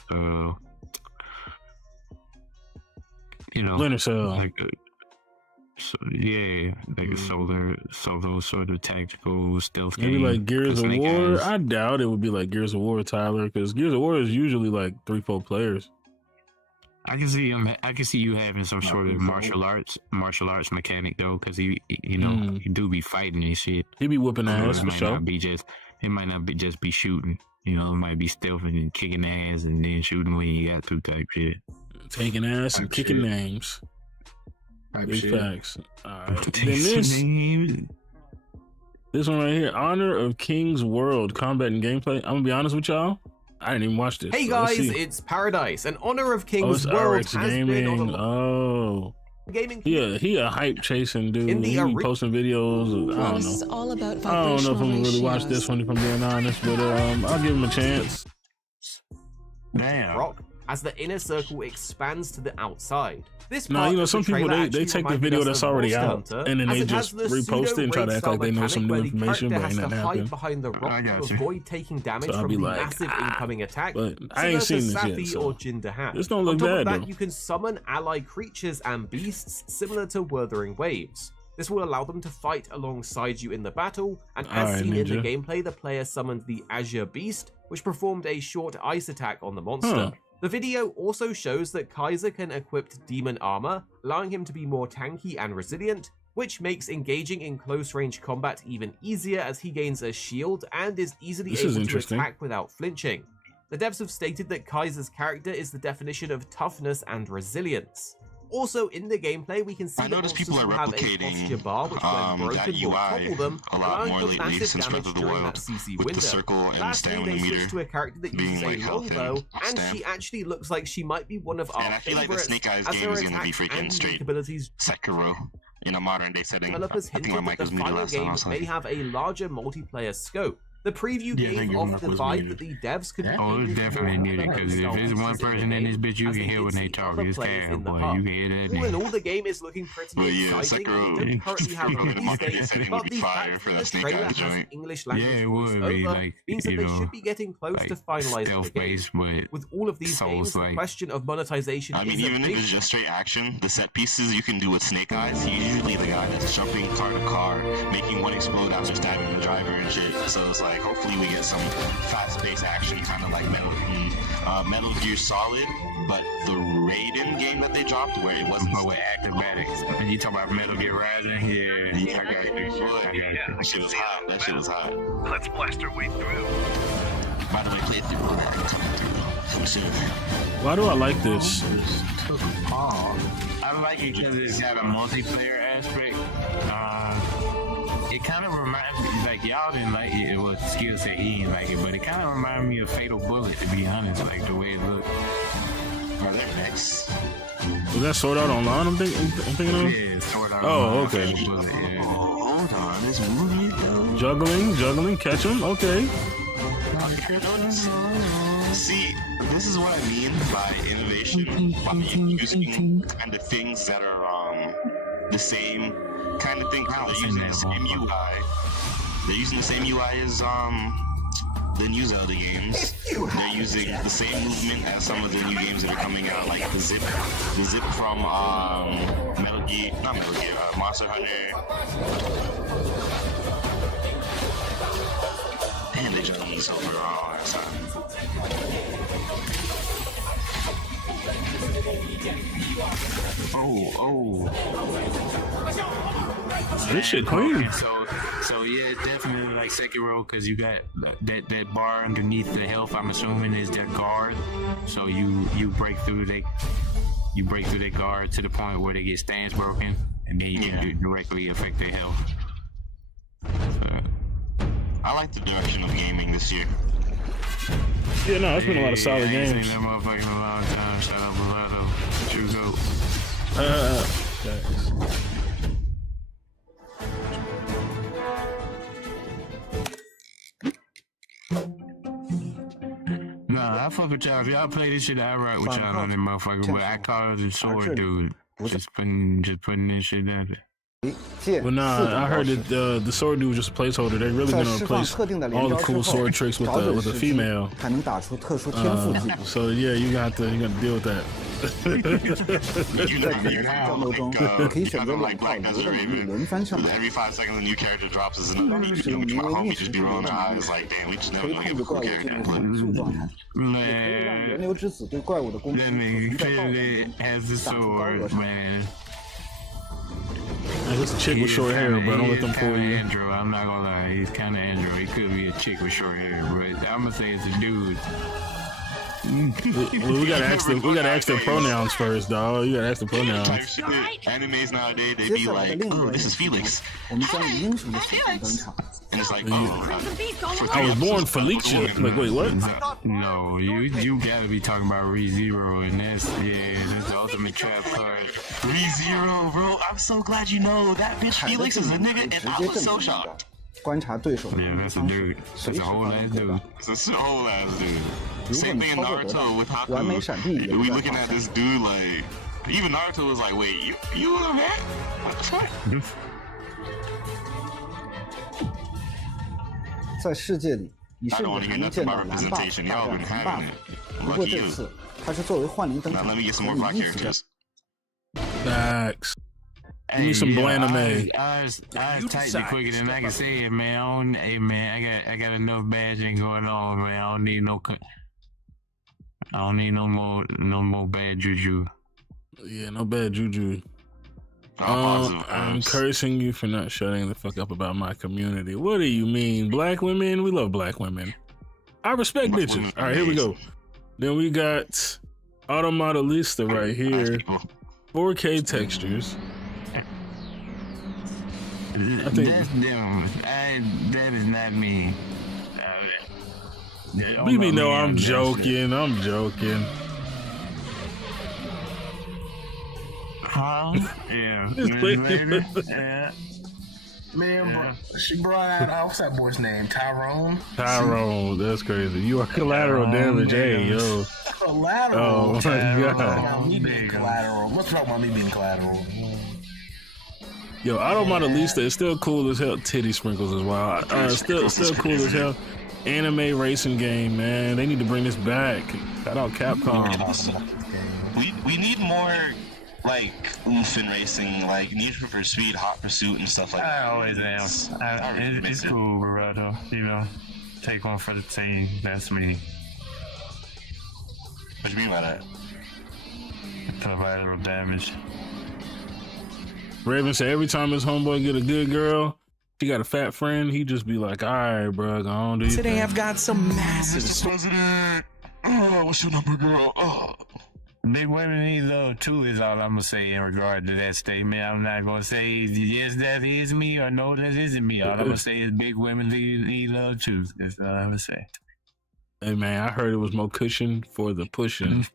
you know, Splinter Cell. like so yeah, like a solo sort of tactical stealth Maybe game. like Gears of Snake War. Eyes. I doubt it would be like Gears of War, Tyler, because Gears of War is usually like 3-4 players. I can see you having some sort of martial arts mechanic though, because you do be fighting and shit. He be whooping So ass it for might sure. not be just be shooting. You know, it might be stealthing and kicking ass and then shooting when you got to type shit. Taking ass and kicking shit. names. Big shit. facts. All right. Then this one right here, Honor of King's World, combat and gameplay. I'm gonna be honest with y'all. I didn't even watch this. Hey so let's guys, see. it's Paradise, and Honor of King's it's World RX has Gaming. been on the Oh. gaming. He a hype chasing dude. In the He be arena- posting videos. I This is don't know. all about I don't know if I'm gonna really watch ratios. this one if I'm being honest, but I'll give him a chance. Damn. Rock as the inner circle expands to the outside. This No, part you know, of some the people trailer they actually take the reminded video us that's of already Monster out Hunter, and then as they it has just the repost it and try to act like they know some new pseudo-raid style information, but mechanic ain't where the nothing character has to hide happened. behind the rock I to got you. avoid taking damage So I'll from be the like, massive incoming attack. but I ain't similar seen to this yet, Safi so or Jindahan. this don't look On top of bad that, though. you can summon allied creatures and beasts similar to Wuthering Waves. This will allow them to fight alongside you in the battle, and as Alright, seen in the Ninja. gameplay, the player summoned the Azure Beast, which performed a short ice attack on the monster. Huh. The video also shows that Kaiser can equip demon armor, allowing him to be more tanky and resilient, which makes engaging in close-range combat even easier as he gains a shield and is easily This is able to interesting. attack without flinching. The devs have stated that Kaiser's character is the definition of toughness and resilience. Also, in the gameplay, we can see I that noticed monsters people are will have a replicating, posture bar, which when broken that will UI topple them, a lot allowing more for lately massive since Breath damage of the during Wild, that CC with window. the circle and the Lastly, stamina they meter switched to a character that being uses like a health longbow, and stamp. she actually looks like she might be one of our And I feel like the favorites, Snake Eyes as game her is gonna be attack freaking and straight unique abilities. Sekiro in a modern day setting. Developers I think hinted my that mic the was muted final last time. I game was may like, have a larger multiplayer scope. The preview Yeah, I think gave your off mic the was vibe muted. that the devs could Oh, it's definitely muted, because if there's one person in this bitch, you as can they hear did when they see talk. other It's players Cam, in the boy. hub. You can hear that. All in nigga. all, the game is looking pretty But yeah, exciting. Sekiro, We don't currently have a in a release modern day date, setting but would be the fire fact for that that the Snake trailer Eyes has joint. English Yeah, language it would be, voiceover like, means that you they know, should be getting close to like finalizing the stealth game. based, but With all of these games, the Souls-like. question of monetization I mean, is a even if big it's just straight action, the set pieces you can do with Snake Eyes, he's usually the guy that's jumping car to car, making one explode after stabbing the driver and shit. So it's like, hopefully we get some fast-paced action, kind of like Metal Gear Solid, but the Raiden game that they dropped, where it wasn't with acrobatics. And you talk about Metal Gear Rising? Yeah, I got you. That shit was hot. That shit was hot. Let's blast our way through. By the way, playthrough coming through. For sure. Why do I like this? I like it because it's got a multiplayer aspect. It kind of reminds me, like, y'all didn't like it. It was Skill said he didn't like it, but it kind of reminded me of Fatal Bullet, to be honest, like the way it looked. Are there next? Was that Sword Art Online? I'm thinking of. Yeah, sort of. Oh, okay. Fatal Bullet, yeah. Oh, hold on. This movement, though. Juggling, catch him. Okay. See, this is what I mean by innovation, by using kind of things that are the same kind of thing. They're using the same UI. They're using the same UI as the new Zelda games. They're using the same movement as some of the new games that are coming out, like the zip from Monster Hunter. And they just need so for all that time. Oh. This shit clean. So yeah, it's definitely like Sekiro because you got that bar underneath the health. I'm assuming is their guard. So you break through their guard to the point where they get stance broken, and then you can directly affect their health. I like the direction of gaming this year. Yeah, no, it's been a lot of solid I ain't games. seen that motherfucker in a long time. Shout out Bravado. What you go? Thanks. Nah, I fuck with y'all. If y'all play this shit, I rock with y'all on that motherfucker. But I call it the sword dude. Just putting this shit out there. Well, nah, I heard that the sword dude was just a placeholder. They're really gonna replace all the cool sword tricks with a female. So yeah, you got to deal with that. You know, like Black Desert Raven. Every 5 seconds a new character drops is another my homie just be rolling their eyes like, damn, we just never gonna get a cool character. Man, that nigga clearly has the sword, man. It's a chick with short hair, bro. Don't let them fool you. Andrew, I'm not gonna lie, he's kind of Andrew. He could be a chick with short hair, but I'm gonna say it's a dude. Well, we gotta ask the pronouns first, dog. You gotta ask the pronouns. Animes nowadays, they be like, oh, this is Felix. And it's like, oh, I was born Felicia. Like, wait, what? No, you gotta be talking about ReZero, and that's the ultimate trap card. ReZero, bro. I'm so glad you know that bitch Felix is a nigga, and I was so shocked. Yeah, that's a dude. That's a whole ass dude. It's a whole ass dude. Same thing in Naruto with Haku. We looking at this dude like, even Naruto was like, wait, you a man? What the fuck? 在世界里，你甚至还能见到蓝霸大战红霸。不过这次，他是作为幻灵登场，和你一起战。Facts. Give me some Blaname. I was typing it quicker than I can say it, man. Hey, man, I got enough badging going on, man. I don't need no more bad juju. Yeah, no bad juju. I'm cursing you for not shutting the fuck up about my community. What do you mean? Black women? We love black women. I respect bitches. All right, here we go. Then we got Automodelista right here. 4K textures. I think that's them. That is not me. BB, no, I'm joking. I'm joking. Huh? Yeah. Yeah. Man, she brought out, what's that boy's name? Tyrone? Tyrone, that's crazy. You are collateral damage. Hey, yo. Collateral? Oh, my God. Me being collateral. What's wrong with me being collateral? Yo, Automodelista is still cool as hell. Titty sprinkles as well. Still cool as hell. Anime racing game, man. They need to bring this back. Shout out Capcom. We need more like oomph in racing, like Need for Speed, Hot Pursuit, and stuff like that. I always am. It's cool, Bravado. You know, take one for the team. That's me. What do you mean by that? Collateral damage. Raven said every time his homeboy get a good girl, she got a fat friend, he just be like, all right, bro, go on, do your Today thing. I've got some massive... Mr. President! Oh, what's your number, girl? Oh. Big women need love too is all I'm gonna say in regard to that statement. I'm not gonna say yes that is me or no that isn't me. All I'm gonna say is big women need love too. That's all I'm gonna say. Hey man, I heard it was more cushion for the pushing.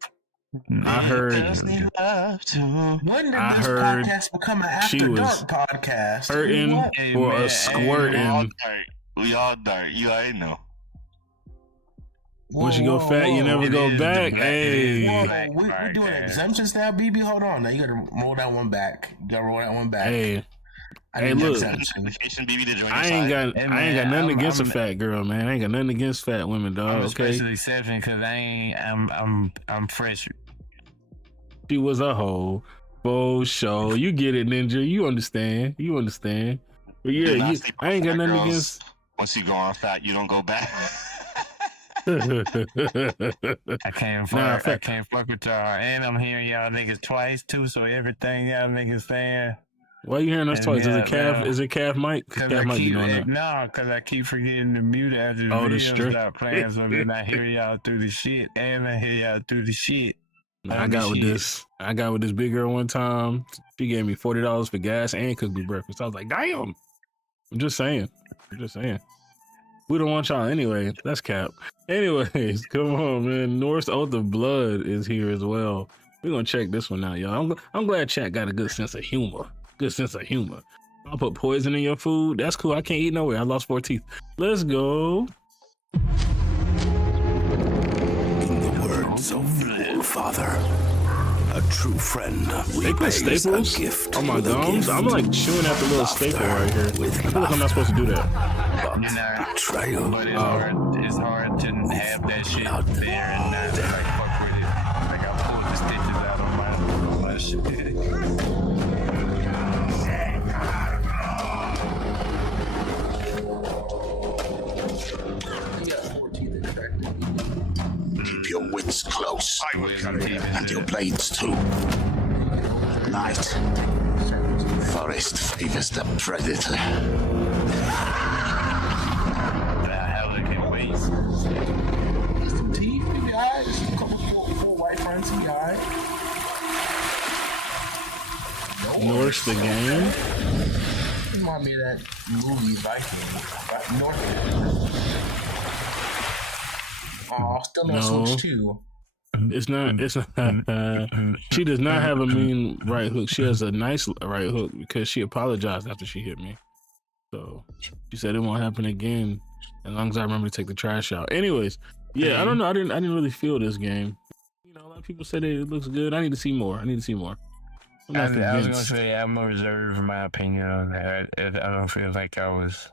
I heard podcast become an after she was dark podcast. hurting for a squirting. We all dark. You already know. Once you go fat, you never go back. Hey. We're doing exemptions now, BB. Hold on. Now you gotta roll that one back. You gotta roll that one back. Hey. Hey, look. I ain't got nothing against a fat girl, man. I ain't got nothing against fat women, dog. I'm a Okay. special exception because I'm fresh. She was a hoe. Full show. You get it, Ninja. You understand. But yeah, I ain't got nothing against. Once you go on fat, you don't go back. I can't fuck with y'all, and I'm hearing y'all niggas twice too. So everything y'all niggas saying. Why you hearing us twice? Is it calf Mike? Calf Mike be doing that. No, because I keep forgetting to mute after the video start playing. So then I hear y'all through the shit, and I hear y'all through the shit. I got with this big girl one time. She gave me $40 for gas and cooked me breakfast. I was like, damn. I'm just saying. We don't want y'all anyway. That's cap. Anyways, come on, man. Norse Oath of Blood is here as well. We're gonna check this one out, y'all. I'm glad chat got a good sense of humor. Good sense of humor. I'll put poison in your food. That's cool. I can't eat nowhere. I lost 4 teeth. Let's go. In the words of Father, a true friend repays a gift on my gums. I'm like chewing at the little staple right here. I feel like I'm not supposed to do that. Betrayal. But it's hard to have that shit there and not like fuck with it. Like I pulled the stitches out of my shit. Keep your wits close. And your blades too. At night, forest favors the predator. Some teeth, maybe alright. Just a couple four white fronts, be alright. Norse the game. Remind me of that movie Viking. North. Oh, still no switch too. It's not. She does not have a mean right hook. She has a nice right hook because she apologized after she hit me. So she said it won't happen again as long as I remember to take the trash out. Anyways, yeah, I don't know. I didn't really feel this game. You know, a lot of people said it looks good. I need to see more. I was gonna say I'm a reserve in my opinion on that. I don't feel like I was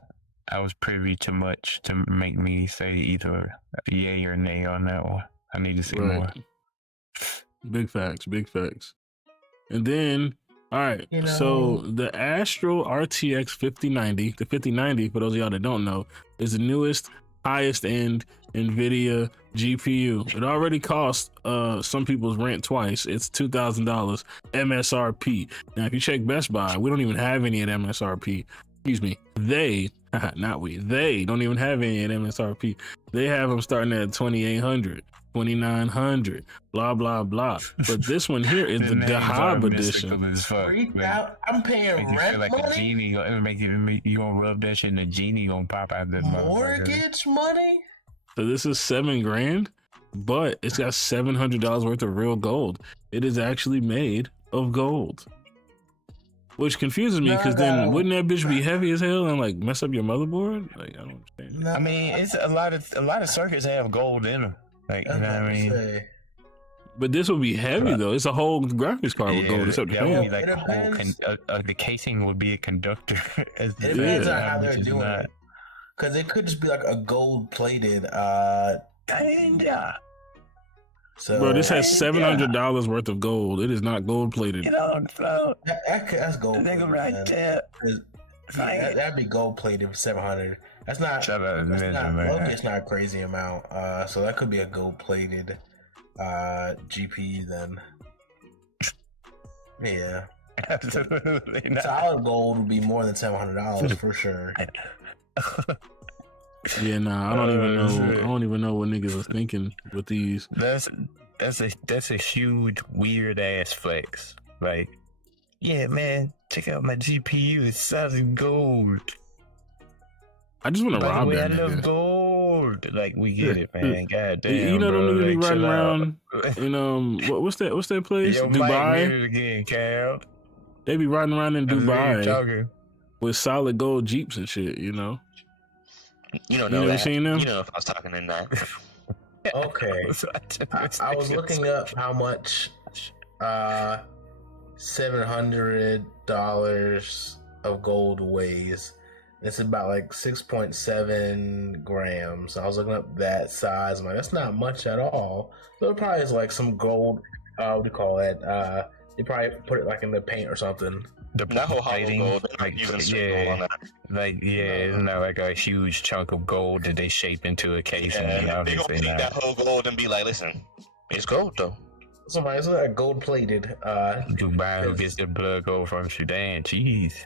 privy to much to make me say either yay or nay on that one. I need to see more. Big facts. And then, all right, so the Astro RTX 5090, the 5090, for those of y'all that don't know, is the newest, highest end NVIDIA GPU. It already cost some people's rent twice. It's $2,000 MSRP. Now, if you check Best Buy, we don't even have any at MSRP. Excuse me, they don't even have any at MSRP. They have them starting at 2,800, 2,900, blah, blah, blah. But this one here is the Dahab edition. I'm paying rent like money? A genie, you gonna rub that shit and the genie gonna pop out the mortgage money? So this is $7,000, but it's got $700 worth of real gold. It is actually made of gold. Which confuses me because then wouldn't that bitch be heavy as hell and like mess up your motherboard? Like I don't understand. I mean, it's a lot of circuits have gold in them. Like you know what I mean. But this would be heavy though. It's a whole graphics card with gold except the fan. Like a whole the casing would be a conductor. It depends on how they're doing it. Because it could just be like a gold plated. So, bro, this has $700 worth of gold. It is not gold plated. That's gold plated. Right there. That'd be gold plated for 700. That's not. It's not a crazy amount. So that could be a gold plated GPU then. Yeah. Absolutely not. Solid gold would be more than $700 for sure. Yeah, nah, I don't even know what niggas are thinking with these. That's a huge weird ass flex. Like, yeah, man, check out my GPU. It's solid gold. I just want to rob that nigga. I love gold. Like, we get it, man. God damn. You know them niggas be riding around in what's that place? Yo, Dubai. Again, Cal. They be riding around in Dubai with solid gold Jeeps and shit. You know. You don't know that. Never seen them? You know if I was talking in that. Okay. I was looking up how much $700 of gold weighs. It's about like 6.7 grams. I was looking up that size. I'm like, that's not much at all. So it probably is like some gold. What do you call it? They probably put it like in the paint or something. That whole hollow gold, like using gold on that. Like isn't that like a huge chunk of gold that they shape into a case? Yeah, they gonna take that whole gold and be like, listen, it's gold though. Somebody's like gold plated. Dubai who gets the blood gold from Sudan. Jeez.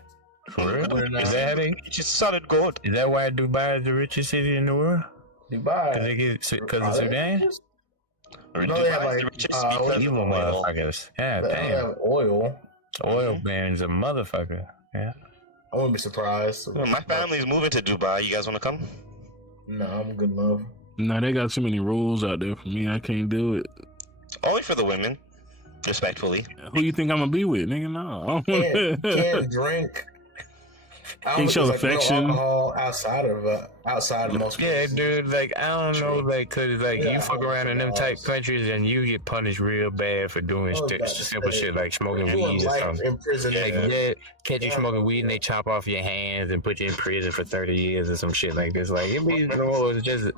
For real? Is that it? It's just solid gold. Is that why Dubai is the richest city in the world? Dubai. Because of Sudan? No, they have like evil motherfuckers. Yeah, damn. They have oil. Oil baron's a motherfucker. Yeah. I wouldn't be surprised. Well, my family's moving to Dubai. You guys want to come? No, I'm good, love. No, they got too many rules out there for me. I can't do it. Only for the women, respectfully. Who you think I'm gonna be with, nigga? No. Can't drink. Can't show affection. No outside of most. Yeah, dude. Like I don't know, like, cause like you fuck around in them type countries and you get punished real bad for doing simple shit like smoking weed or something. In prison, catch you smoking weed and they chop off your hands and put you in prison for 30 years or some shit like this. Like it be just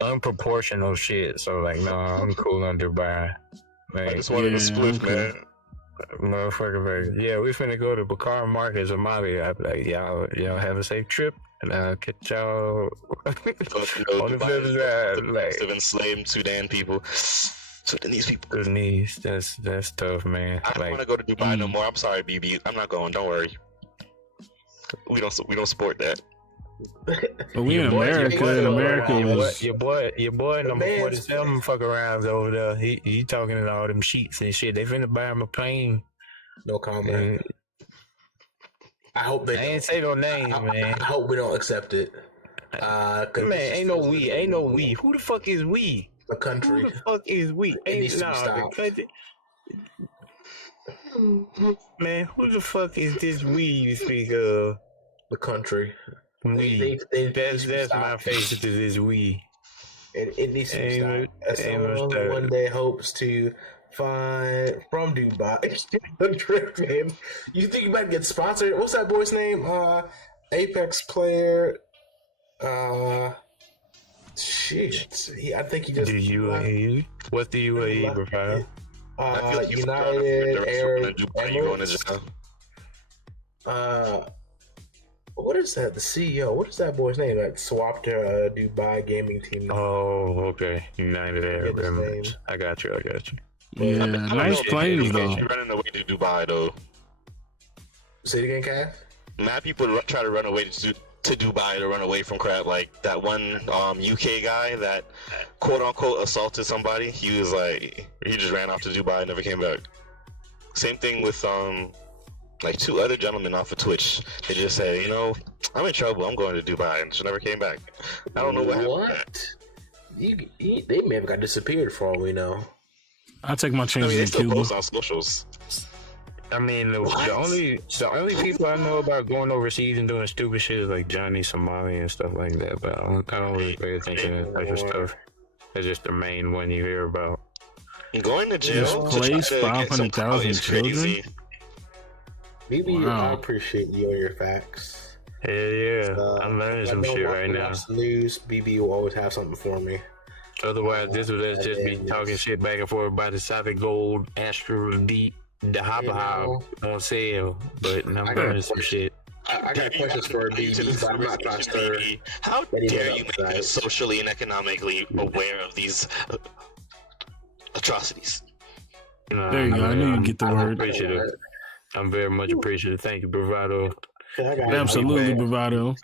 unproportional shit. So like, no, I'm cool on Dubai. Like, I just wanted to split, man. Motherfucker, like, yeah, we finna go to Bakar Market, Somalia. I'd be like, y'all have a safe trip, and I'll catch y'all on the flip side. Like, of enslaved Sudan people, Sudanese people. Sudanese, that's tough, man. I don't want to go to Dubai no more. I'm sorry, BB. I'm not going. Don't worry. We don't support that. But we in America. In America, your boy number 47 fuck arounds over there. He talking to all them sheets and shit. They finna buy him a plane. No comment. I hope they. I ain't say no names, man. I hope we don't accept it. Man, ain't no we. Who the fuck is we? The country. Who the fuck is we? The country. Man, who the fuck is this we you speak of? The country. We. That's my face to this we. It needs to stop. As someone one day hopes to find from Dubai. The trip, man. You think you might get sponsored? What's that boy's name? Apex player. Shit. I think he just. The UAE. What's the UAE, bro? I feel like United Arab Emirates. What is that? The CEO. What is that boy's name? That swapped to Dubai gaming team. Oh, okay. United Arab Emirates. I got you. Yeah, nice planes though. You're running away to Dubai though. Say it again, Cass. Mad people try to run away to Dubai to run away from crap. Like that one UK guy that quote unquote assaulted somebody. He was like, he just ran off to Dubai and never came back. Same thing with like 2 other gentlemen off of Twitch. They just said, I'm in trouble. I'm going to Dubai, and just never came back. I don't know what happened. They may have got disappeared for all we know. I'll take my chances in Cuba. Post on socials. I mean, the only people I know about going overseas and doing stupid shit is like Johnny Somali and stuff like that. But I don't really pay attention to that type of stuff. It's just the main one you hear about. Going to jail. Displace 500,000 children. Maybe I appreciate you and your facts. Hell yeah, I'm learning some shit right now. Watch the news, BB will always have something for me. Otherwise, this would just be talking shit back and forth about the Savage Gold, Astro Deep, the Hopper on sale. But I'm learning some shit. I got questions for BB, but I'm not trying to. How dare you make us socially and economically aware of these atrocities? There you go. I knew you'd get the word. I'm very much appreciative. Thank you, Bravado. Absolutely, Bravado.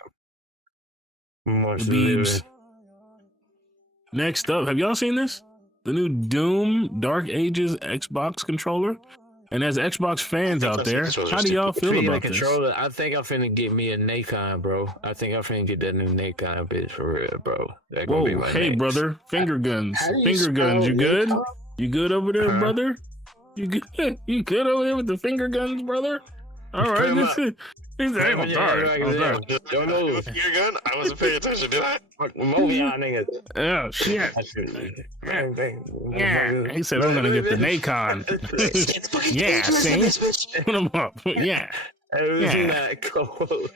Beebs. Next up, have y'all seen this? The new Doom Dark Ages Xbox controller? And as Xbox fans out there, how do y'all feel about this? I think I'm finna get me a Nacon, bro. I think I'm finna get that new Nacon bitch for real, bro. Whoa, hey, brother. Finger guns. Finger guns. You good? You good over there, brother? You good? You good over there with the finger guns, brother? All right, this is. I'm sorry. Don't move. Finger gun? I wasn't paying attention, did I? Move y'all niggas. Oh shit! Yeah, he said I'm gonna get the Nacon. Yeah, see, put him up. Yeah. Not cool.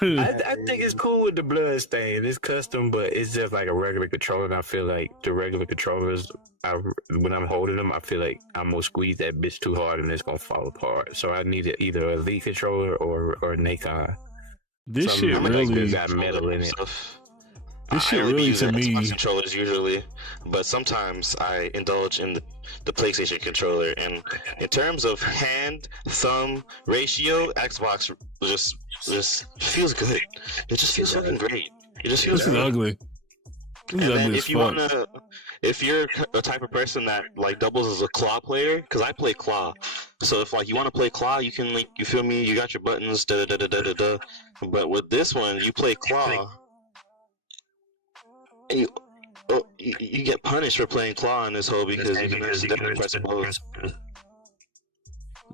I think it's cool with the blood stain. It's custom, but it's just like a regular controller. And I feel like the regular controllers, when I'm holding them, I feel like I'm gonna squeeze that bitch too hard and it's gonna fall apart. So I need either a Elite controller or a Nacon. This shit really got metal in it. This shit really, to me, controllers usually, but sometimes I indulge in the PlayStation controller. And in terms of hand thumb ratio, Xbox just feels good. It just feels fucking great. It just feels. This is ugly. This is ugly as fuck. If you're a type of person that like doubles as a claw player, because I play claw, so if like you want to play claw, you can like, you feel me? You got your buttons, da da da da da da. But with this one, you play claw. You get punished for playing Claw in this hole because you can definitely press both.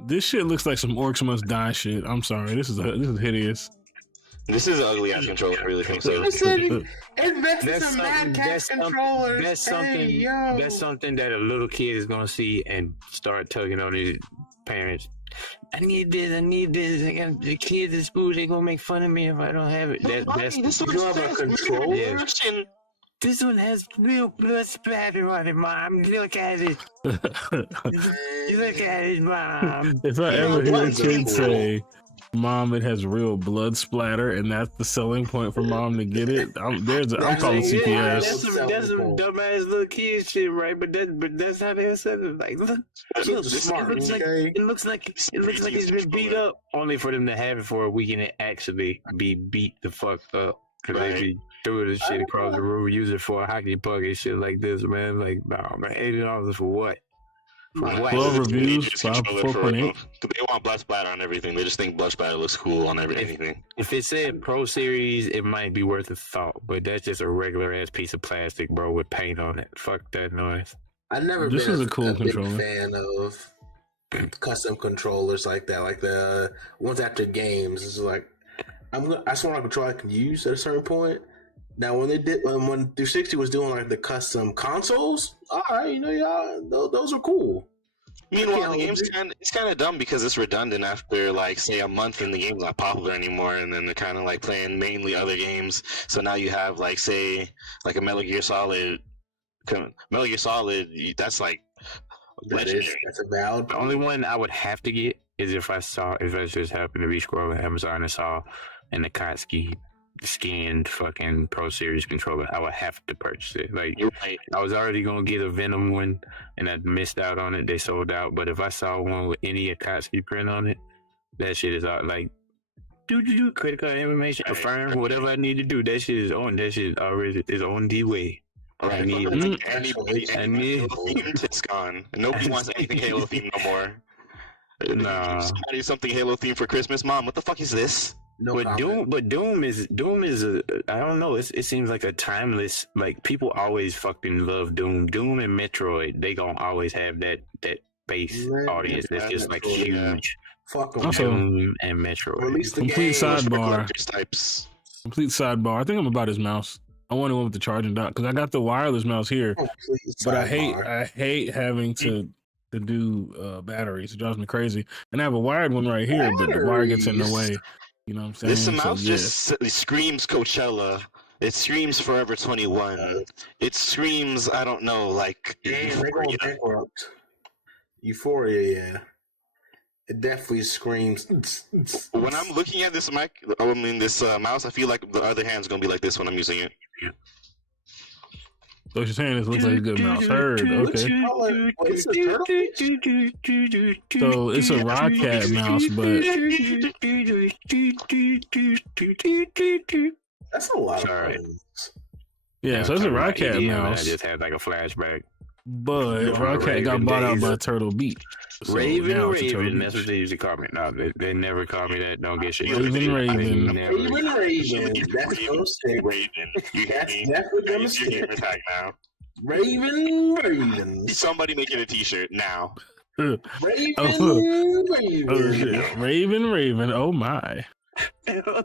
This shit looks like some Orcs Must Die shit. I'm sorry, this is hideous. This is an ugly ass controller. I really think so. That's something that a little kid is gonna see and start tugging on his parents. I need this. I got the kids at school. They gonna make fun of me if I don't have it. This you have a controller. Yeah. This one has real blood splatter on it, Mom. Look at it. Look at it, Mom. If I ever hear a kid say, Mom, it has real blood splatter, and that's the selling point for Mom to get it, I'm calling CPS. That's some dumbass little kid shit, right? But that's how they said it. Like, look, it looks like he's been beat up, only for them to have it for a week and it actually be beat the fuck up. Cause they be threw this shit across the room, use it for a hockey puck and shit like this, man. Like, nah, man, $80 for what? For what? 12 reviews, 4.8. They want blood splatter on everything. They just think blood splatter looks cool on anything. If it said Pro Series, it might be worth a thought, but that's just a regular ass piece of plastic, bro, with paint on it. Fuck that noise. I've never This been is a cool big controller. fan of custom controllers like that, like the ones after games. It's like I just want a controller I can use at a certain point. Now, when 360 was doing like the custom consoles, all right, those are cool. Meanwhile, the game's it's kind of dumb because it's redundant after like say a month and the game's not popular anymore, and then they're kind of like playing mainly other games. So now you have like say like a Metal Gear Solid. That's like legendary. That's a valid. The only one I would have to get is if I just happened to be scrolling Amazon and saw an Akatsuki skinned fucking Pro Series controller, I would have to purchase it. Like, Right. I was already gonna get a Venom one, and I missed out on it. They sold out. But if I saw one with any Akatsuki print on it, that shit is out. Like, critical information affirm whatever I need to do. That shit is on. That shit already is on the way. Right. I need it's gone. Nobody wants anything Halo themed no more. Nah. Somebody something Halo themed for Christmas. Mom, what the fuck is this? Doom is a, I don't know, it seems like a timeless, like, people always fucking love Doom and Metroid. They gonna always have that base audience that's just like huge. Fuck them. Doom and Metroid. Complete sidebar. I think I'm about his mouse. I want one with the charging dock because I got the wireless mouse here, but I hate having to do batteries. It drives me crazy. And I have a wired one right here, but the wire gets in the way. You know what I'm saying? This mouse just screams Coachella. It screams Forever 21. It screams, I don't know, like Euphoria, yeah. It definitely screams. When I'm looking at this mouse, I feel like the other hand's gonna be like this when I'm using it. So what you're saying is it looks like a good mouse. Heard, okay. So it's a Rodcat mouse, but that's a lot of things. Yeah, so it's a Rodcat mouse. I just had like a flashback. But Rodcat got bought out by Turtle Beach. So Raven, that's what they usually call me. No, they never call me that. Don't get shit. Raven. That's so sick. That's definitely a mistake. Raven. Somebody making a t-shirt now. Raven. Raven. Oh my. I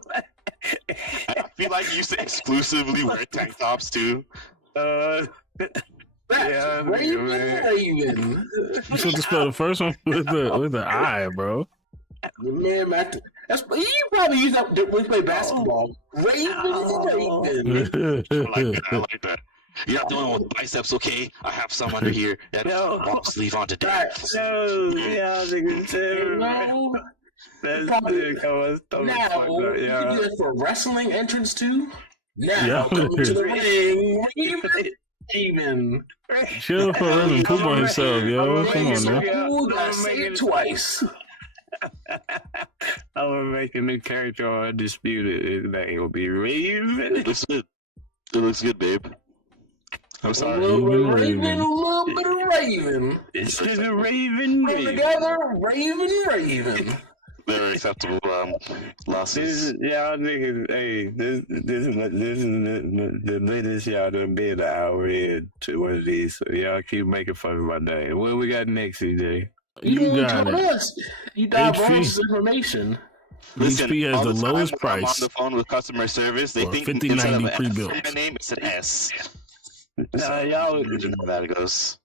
feel like you used to exclusively wear tank tops too. Raven. You supposed to spell the first one with the I, bro. Man, you probably use that when you play basketball. Raven. I like that. You're not the only one with biceps, okay? I have some under here. Long sleeve onto deck. That's big. Now, you can do that for wrestling entrance too. Now, come to the ring. Raven. Chill for Raven. Poop on himself, yo. Come on, man. I say it twice. I'm gonna make a new character on Undisputed. His name will be Raven. It looks good, babe. I'm sorry. A little bit of Raven. It's just a Raven. Together, Raven. very acceptable losses. Y'all niggas, hey, this is the latest y'all done been an hour in to one of these. So y'all keep making fun of my day. What we got next, CJ? You got it. Us. You divulged information. Listen, HP has the lowest price. I'm on the phone with customer service. They think 5090 pre-built. My name is an S. Y'all, you know how that goes.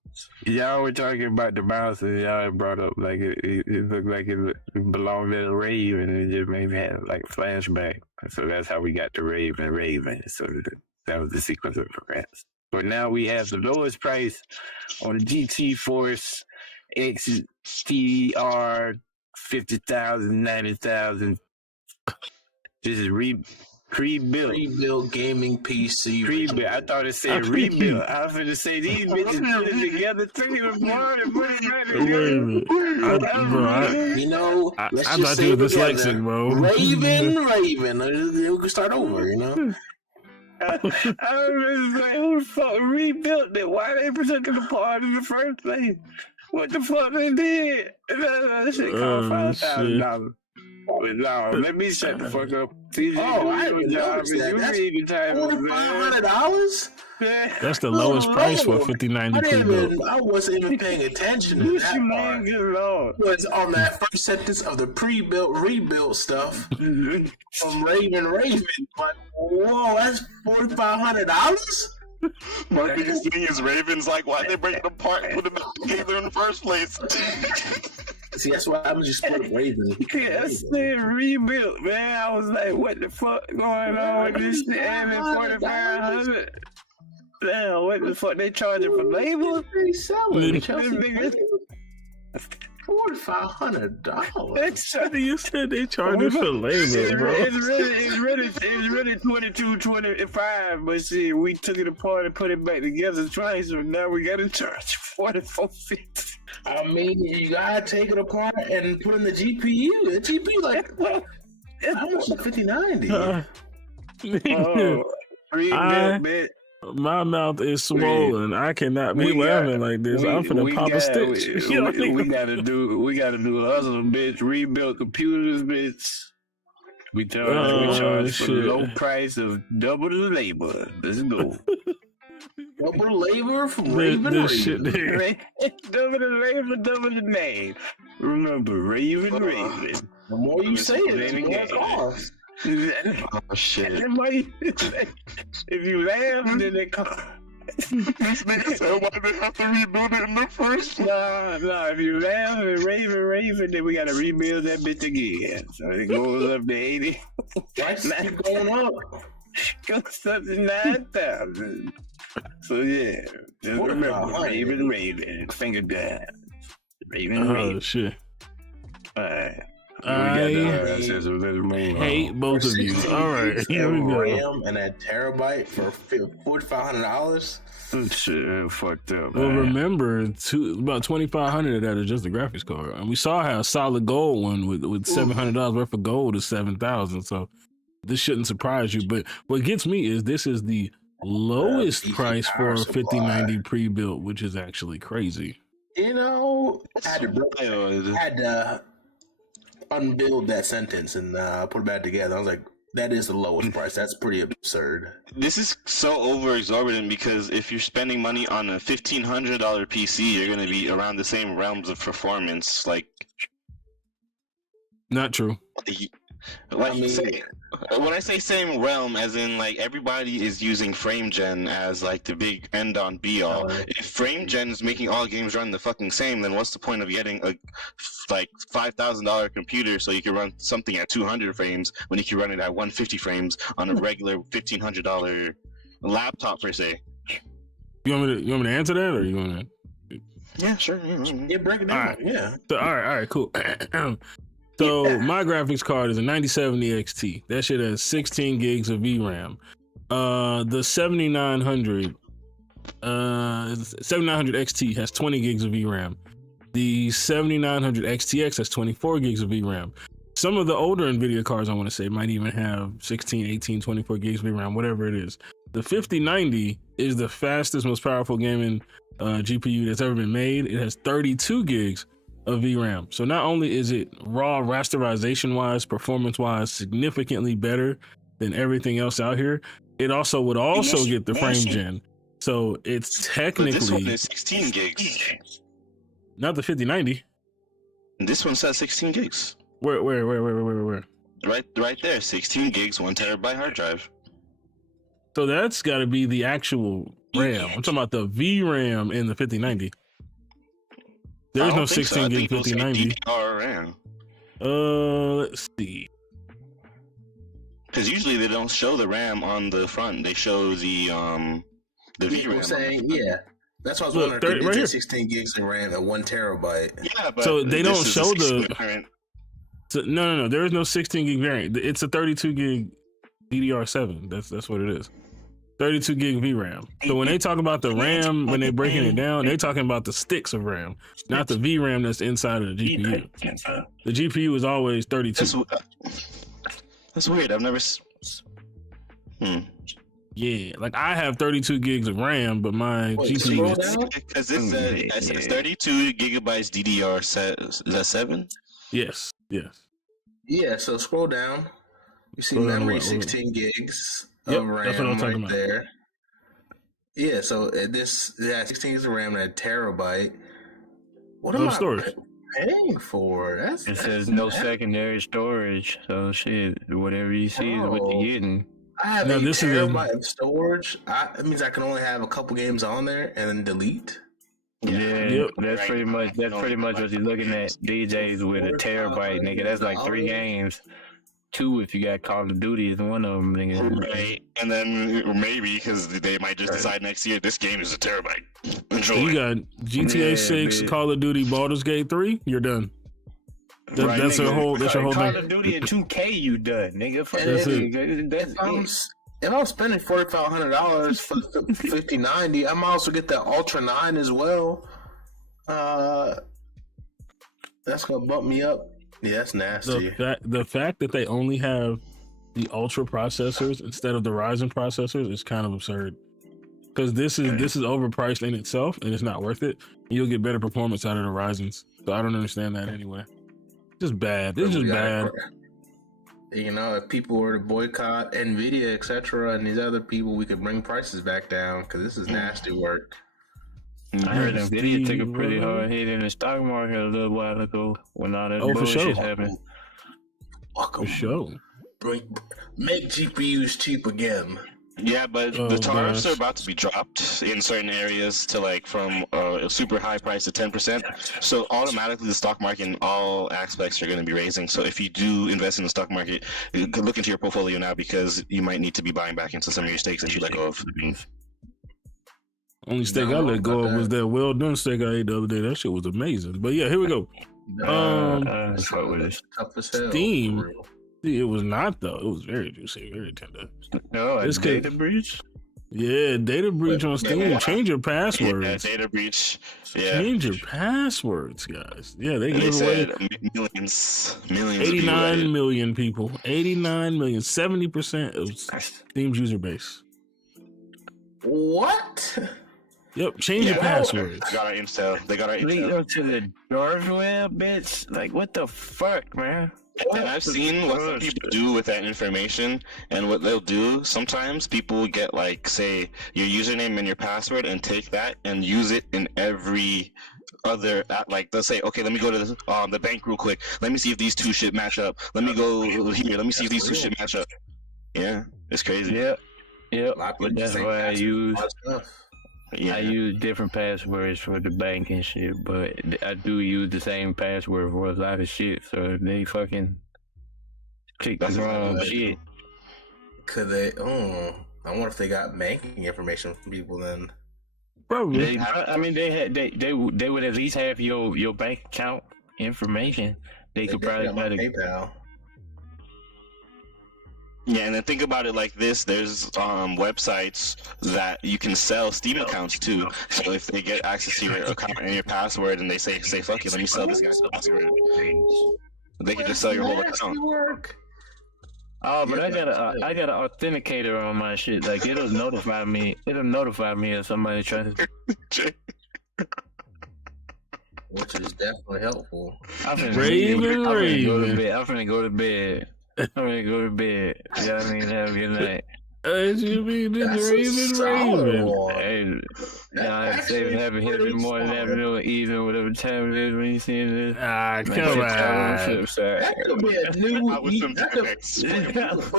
Y'all were talking about the mouse, and y'all brought up like it looked like it belonged in a rave, and it just made me have like a flashback. So that's how we got to Raven. So that was the sequence of events. But now we have the lowest price on the GT Force XTR 50,000, 90,000. This is pre-built gaming PC. Pre-built. I thought it said rebuilt. I was going to say these bitches put it together, took it apart, and put it back together. I thought you were dyslexic, bro. Raven. We can start over, you know? I was like, who the fuck rebuilt it? Why they took it apart in the first place? What the fuck they did? That shit cost $5,000. No, let me shut the fuck up. I didn't notice that. $4,500? That's the lowest price for a 5090 pre-built. I wasn't even paying attention to that part. Was on that first sentence of the pre-built, rebuilt stuff from Raven. But, whoa, that's $4,500? My biggest thing is Ravens. Like, why'd they break it apart and put them together in the first place? See, that's why I was just split Raven. Yeah, I said rebuilt, man. I was like, what the fuck going on with this shit? Having 4,500. Damn, what the fuck they charging for labor? $4,500. You said they charging for labor, bro. It's really $22.25, but see, we took it apart and put it back together twice, so now we gotta charge $44.50. I mean, you gotta take it apart and put in the GPU. The GPU, like, how much is 5090? Man. My mouth is swollen. I cannot be laughing like this. I'm finna pop a stitch. We gotta do other bitch. Rebuild computers, bitch. We charge for the low price of double the labor. Let's go. Double labor from Raven. Double the labor, double the name. Remember, Raven. The more you say it, the more it costs. Oh shit! If you laugh, then they cost. This nigga said, why they have to rebuild it in the first place? No. If you laugh and Raven, then we gotta rebuild that bitch again. So it goes up to 80. Prices keep going up. Goes up to 9,000. So yeah, just remember, Raven, finger down. Raven. Oh shit! Alright. I hate both of you. All right, here we go. RAM and a terabyte for $4,500. Shit, fucked up. Well, remember, about $2,500 of that is just the graphics card, and we saw how a solid gold one with $700 worth of gold is $7,000. So this shouldn't surprise you. But what gets me is this is the lowest price for a 5090 pre-built, which is actually crazy. You know, I had to unbuild that sentence and put it back together. I was like, that is the lowest price. That's pretty absurd. This is so over exorbitant because if you're spending money on a $1,500 PC, you're going to be around the same realms of performance. Like, not true. When I say same realm, as in like everybody is using FrameGen as like the big end on be all. If FrameGen is making all games run the fucking same, then what's the point of getting a like $5,000 computer so you can run something at 200 frames when you can run it at 150 frames on a regular $1,500 laptop per se? You want me to answer that, or you want to? Yeah, sure. Yeah, break it down. All right. Yeah. So, all right, cool. So my graphics card is a 9070 XT. That shit has 16 gigs of VRAM. The 7900 XT has 20 gigs of VRAM. The 7900 XTX has 24 gigs of VRAM. Some of the older NVIDIA cards, I want to say, might even have 16, 18, 24 gigs of VRAM, whatever it is. The 5090 is the fastest, most powerful gaming GPU that's ever been made. It has 32 gigs of VRAM. So not only is it raw rasterization wise, performance wise, significantly better than everything else out here, it also would also get the frame gen. So it's technically. But this one is 16 gigs. Not the 5090. This one says 16 gigs. Where? Right there, 16 gigs, 1 terabyte hard drive. So that's got to be the actual RAM. I'm talking about the VRAM in the 5090. There's no 16 gig 5090. DDR RAM. Let's see. Because usually they don't show the RAM on the front. They show the VRAM. I'm saying, yeah. That's why I was wondering. 30, right here. 16 gigs of RAM at 1 terabyte. Yeah, but so they don't show the. So, no. There is no 16 gig variant. It's a 32 gig DDR7. That's what it is. 32 gig VRAM. So when they talk about the RAM, when they're breaking it down, they're talking about the sticks of RAM, not the VRAM that's inside of the GPU. The GPU is always 32. That's weird. I've never. Yeah, like I have 32 gigs of RAM, but my GPU is. Because it says 32 gigabytes DDR set. Is that 7? Yes. Yeah. So scroll down. You see memory 16 gigs. Of RAM that's what I'm talking about. There. Yeah, so 16 gigs of RAM and a terabyte. What am I paying for? It says no secondary storage, so shit, whatever you see is what you're getting. I have a terabyte of storage. That means I can only have a couple games on there and then delete. Yeah, that's pretty much what you're looking at. DJs with a terabyte, nigga. That's like 3 games. 2 if you got Call of Duty is one of them, nigga. Right, and then maybe because they might just decide next year this game is a terabyte. Enjoy. You got GTA 6, Call of Duty, Baldur's Gate 3. You're done. That's your whole thing. Call of Duty and 2K, you done, nigga. If I'm spending $4,500 for the 5090, I might also get the Ultra 9 as well. That's gonna bump me up. Yeah, that's nasty. The fact that they only have the Ultra processors instead of the Ryzen processors is kind of absurd. Because this is overpriced in itself, and it's not worth it. You'll get better performance out of the Ryzens. So I don't understand that anyway. Just bad. It's just bad. You know, if people were to boycott Nvidia, etc., and these other people, we could bring prices back down because this is nasty work. I heard Nvidia took a pretty hard hit in the stock market a little while ago when all that bullshit happened. For sure. Make GPUs cheap again. Yeah, but the tariffs are about to be dropped in certain areas to like from a super high price to 10%. So automatically the stock market in all aspects are going to be raising. So if you do invest in the stock market, look into your portfolio now because you might need to be buying back into some of your stakes that you let go of. Only steak I let go of was that well done steak I ate the other day. That shit was amazing. But yeah, here we go. Steam. It was not though. It was very juicy, very tender. No, it's data breach. Yeah, data breach on Steam. Change your passwords. Yeah, data breach. Yeah. Change your passwords, guys. Yeah, they gave away millions. 89 million people. 89 million. 70% of Steam's user base. What? Yep, change your passwords. They got our intel. They got our Lead intel. up to the dark web, bitch. Like, what the fuck, man? And I've seen what some people do with that information, and what they'll do, sometimes people will get, like, say, your username and your password, and take that and use it in every other, like, they'll say, okay, let me go to the bank real quick. Let me see if these two shit match up. Let me go here. Let me see if these two shit match up. Yeah, it's crazy. Yeah, but that's why I use... I use different passwords for the bank and shit, but I do use the same password for a lot of shit, so if they fucking click the wrong shit. Could they? I wonder if they got banking information from people then. Probably. They would at least have your bank account information. They could probably have PayPal. Yeah, and then think about it like this: there's websites that you can sell Steam accounts to. So if they get access to your account and your password, and they say fuck it, let me sell this guy's password, they can just sell your whole account. Oh, but I got an authenticator on my shit. Like it'll notify me if somebody tries to. which is definitely helpful. Raven. Go to bed. I'm finna go to bed. You know what I mean? Have a good night. You mean this Raven? Hey, I say happy morning, afternoon, evening, whatever time it is when you see this. Come on. That could be a new.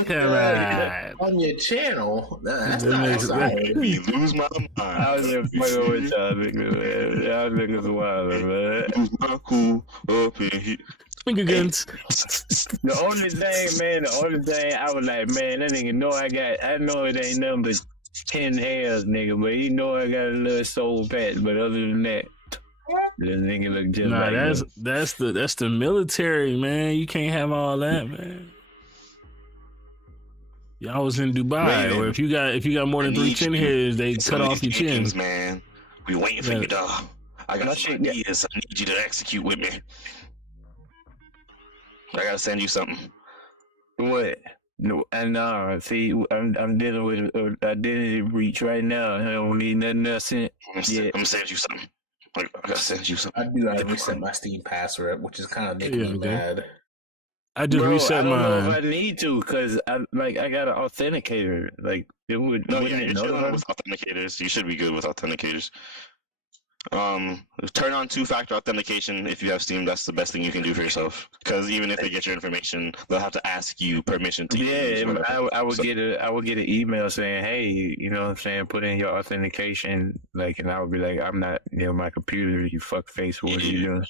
Come on. On your channel. That's not exciting. You lose my mind. I was just fucking with y'all niggas, man. Y'all niggas wild, man. Lose my cool up in here. Finger guns. The only thing I was like, man, that nigga know I know it ain't nothing but 10 hairs, nigga, but he know I got a little soul patch, but other than that, this nigga look just like that's the military, man. You can't have all that, man. Y'all was in Dubai, or if you got more than 3 chin hairs, they cut off your chin. Man, we waiting for you, dog. I got some ideas. I need you to execute with me. I gotta send you something. What? No, and see, I'm dealing with an identity breach right now. I don't need nothing else in. I'm gonna send you something. I gotta send you something. I do gotta reset my Steam password, which is kind of making me mad. I just reset mine. I don't know if I need to, cause I got an authenticator. Like it would. No, yeah, you're chilling with authenticators. You should be good with authenticators. Turn on 2-factor authentication if you have Steam. That's the best thing you can do for yourself. Because even if they get your information, they'll have to ask you permission to use. Yeah, I would get an email saying, "Hey, you know what I'm saying? Put in your authentication." Like, and I would be like, "I'm not near my computer. You fuck face. What are you doing?"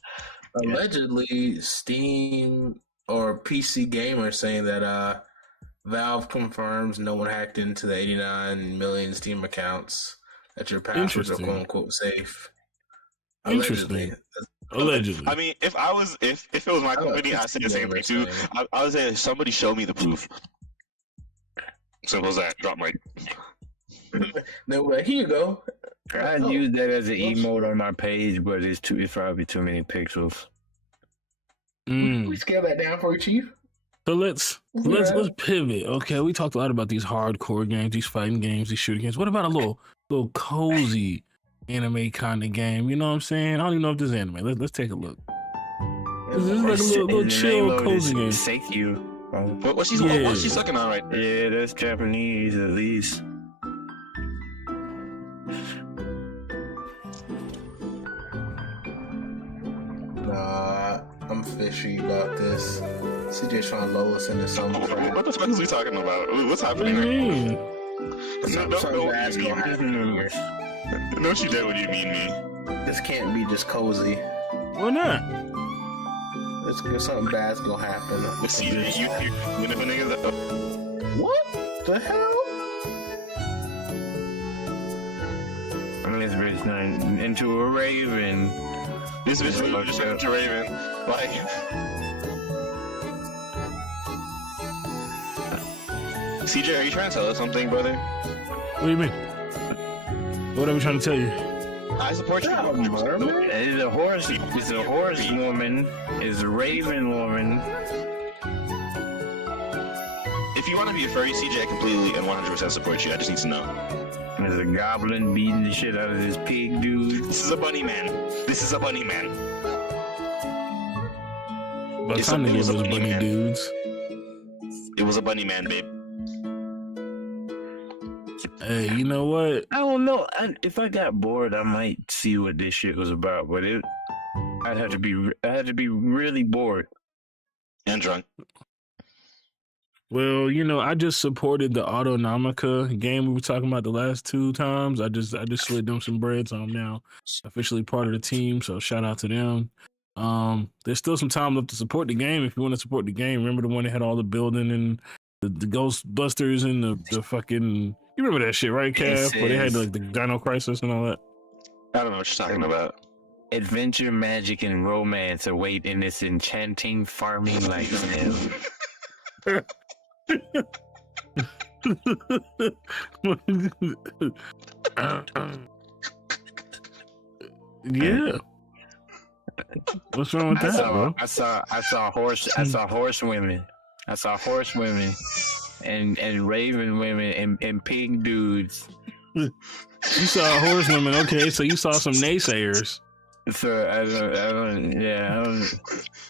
Allegedly, Steam or PC Gamer saying that Valve confirms no one hacked into the 89 million Steam accounts. That your passwords are quote unquote safe. Allegedly. I mean, if it was my company, I'd say the same thing too. I would say somebody show me the proof. Simple as that. Drop mic. They're like, here you go. I'd use that as an emote on my page, but it's probably too many pixels. We scale that down for you, Chief. So let's pivot. Okay, we talked a lot about these hardcore games, these fighting games, these shooting games. What about a little cozy anime kind of game? You know what I'm saying? I don't even know if this is anime. Let's take a look. This is like a little chill, cozy game. Seikyu. What's she sucking on right there? Yeah, that's Japanese at least. Nah, I'm fishy about this. CJ's trying to lull us into something. What the fuck is he talking about? What's happening right now? Something bad's gonna happen here. No, she did. What do you mean, me? This can't be just cozy. Why not? Something bad's gonna happen. What the hell? This bitch turned into a raven. This bitch really just turned into a raven. Like. CJ, are you trying to tell us something, brother? What do you mean? What are we trying to tell you? I support you. It's a horse woman. It's a raven woman. If you want to be a furry, CJ, I completely and 100% support you. I just need to know. There's a goblin beating the shit out of this pig dude. This is a bunny man. By the time they give us bunny dudes. It was a bunny man, babe. Hey, you know what? I don't know. If I got bored, I might see what this shit was about. But I'd have to be really bored and drunk. Well, you know, I just supported the Autonomica game we were talking about the last 2 times. I just slid them some bread, so I'm now officially part of the team. So shout out to them. There's still some time left to support the game. If you want to support the game, remember the one that had all the building and the Ghostbusters and the fucking. You remember that shit, right, Cav? Where they had like the Dino Crisis and all that. I don't know what you're talking about. Adventure, magic, and romance await in this enchanting farming lifestyle. Yeah. What's wrong with that, bro? I saw horse women. I saw horse women and raven women and pig dudes. You saw horse women, okay? So you saw some naysayers. So I don't.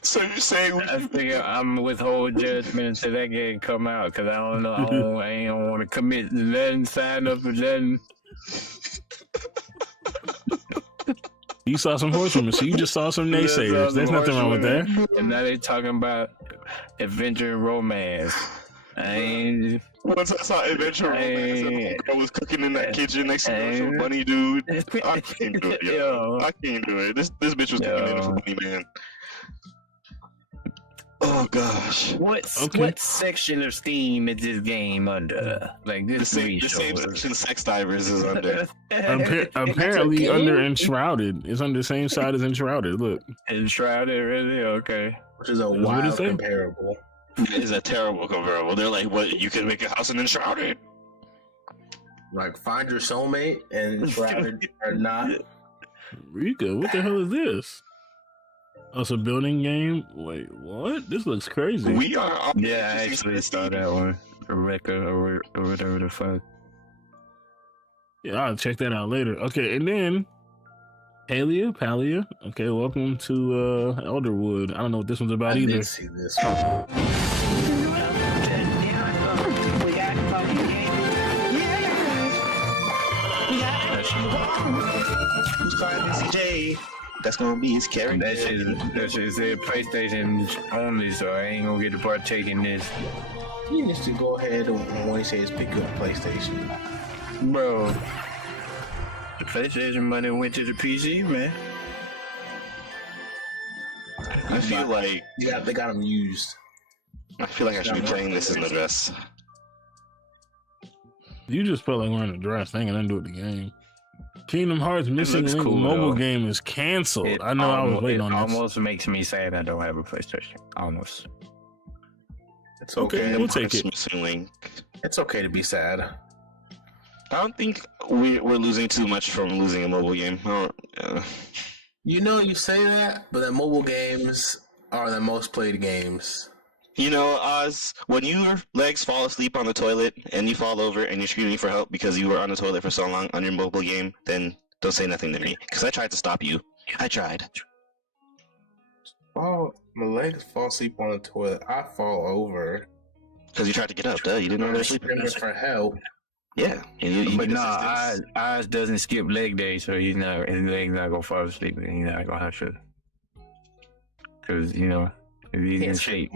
So you're saying I think I'm withhold judgment until that game come out because I don't know. I ain't want to commit to nothing, sign up for nothing. You saw some horse rumors, so you just saw some naysayers. There's nothing wrong with that. And now they talking about adventure and romance. Once I saw adventure romance and the girl was cooking in that kitchen next to the bunny dude, I can't do it, yo. I can't do it. This bitch was cooking in it for me, man. Oh gosh. What section of Steam is this game under? Like this the same section Sex Divers is under. Apparently under Enshrouded. It's on the same side as Enshrouded. Look. Enshrouded, really? Okay. Which is a wild comparable. It is a terrible comparable. They're like, what? You can make a house in Enshrouded? Like, find your soulmate and Enshrouded or not. Rika, what the hell is this? Oh, it's a building game? Wait, what? This looks crazy. We are... Yeah, I actually saw that one. Rebecca or whatever the fuck. Yeah, I'll check that out later. Okay, and then... Palia. Okay, welcome to Elderwood. I don't know what this one's about either. I didn't see this one. Who's finding CJ? That's gonna be his character. That shit said PlayStation only, so I ain't gonna get to partake in this. He needs to go ahead and when he says pick up PlayStation. Bro, the PlayStation money went to the PC, man. I feel like they got them used. I feel like I should be playing this in the dress. You just felt like wearing a dress. That ain't got nothing to do with the game. Kingdom Hearts Missing Link cool, mobile though. game is canceled. I know I was waiting on this. It almost makes me sad I don't have a PlayStation. Almost. It's okay. We'll take it. Missing Link. It's okay to be sad. I don't think we're losing too much from losing a mobile game. You know, you say that, but the mobile games are the most played games. You know, Oz, when your legs fall asleep on the toilet and you fall over and you're screaming for help because you were on the toilet for so long on your mobile game, then don't say nothing to me. Because I tried to stop you. I tried. Oh, my legs fall asleep on the toilet. I fall over. Because you tried to get up, duh. You didn't know they were sleeping. For help. Yeah. But no, Oz doesn't skip leg day, so his leg's not going to fall asleep and he's not going to have to. Because, you know, he's in shape.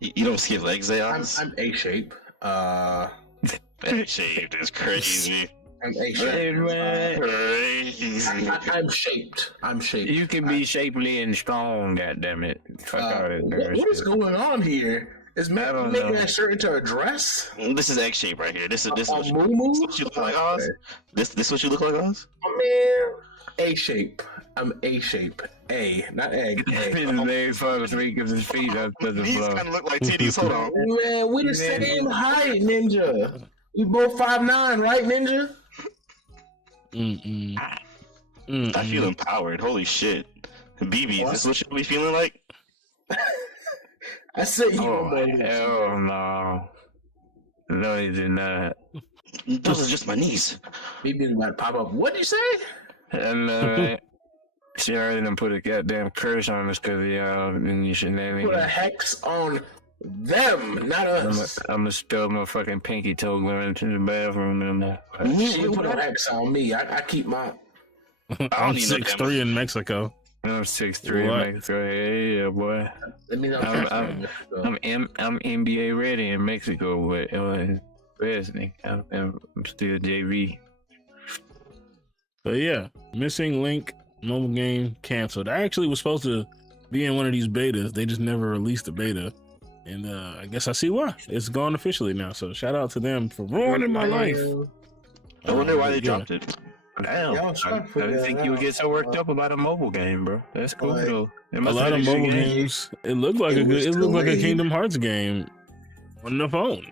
You don't skip legs, they are? I'm A-shape. A-shaped is crazy. I'm A-shaped. I'm shaped. I'm shaped. You can be shapely and strong, goddammit. What is going on here? Is Matt making that shirt into a dress? This is egg shape right here. This is what you look like, Oz? This what you look like, Oz? Man, A-shape. I'm A-shape. A, not egg. A. His legs fall asleep because his feet up to the floor. These kind of look like titties. Hold on. Man, we the same height, Ninja. We both 5'9", right, Ninja? I feel empowered. Holy shit. BB, is this what you be feeling like? I said you hell no. No, he did not. Those are just my knees. BB's about to pop up. What'd you say? And she already done put a goddamn curse on us because then you should name Put a hex on them, not us. I'm gonna spill my fucking pinky toe going into the bathroom and She put a hex on me. I keep my. I'm 6'3" in Mexico. I'm 6'3" in Mexico. Hey, yeah, boy. I'm NBA ready in Mexico, but I'm still JV. But yeah, Missing Link mobile game canceled. I actually was supposed to be in one of these betas. They just never released the beta. And I guess I see why. It's gone officially now. So shout out to them for ruining my life. I wonder why they dropped it. Damn, I didn't think you would get so worked up about a mobile game, bro. That's cool though. A lot of mobile games. It looked like it looked like a Kingdom Hearts game on the phone.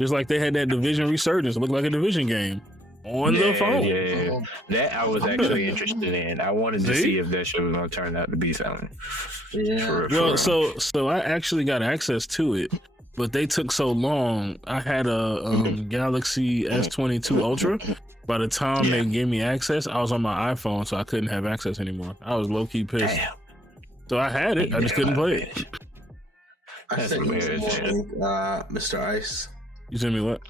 Just like they had that Division Resurgence. It looked like a Division game on the phone. Yeah, that I was actually interested in. I wanted to see if that shit was gonna turn out to be something. Well, so I actually got access to it, but they took so long. I had a Galaxy S22 Ultra, by the time they gave me access, I was on my iPhone, so I couldn't have access anymore. I was low key pissed. Damn. So I had it, I just couldn't play it. I sent you one more link, Mr. Ice. You sent me what?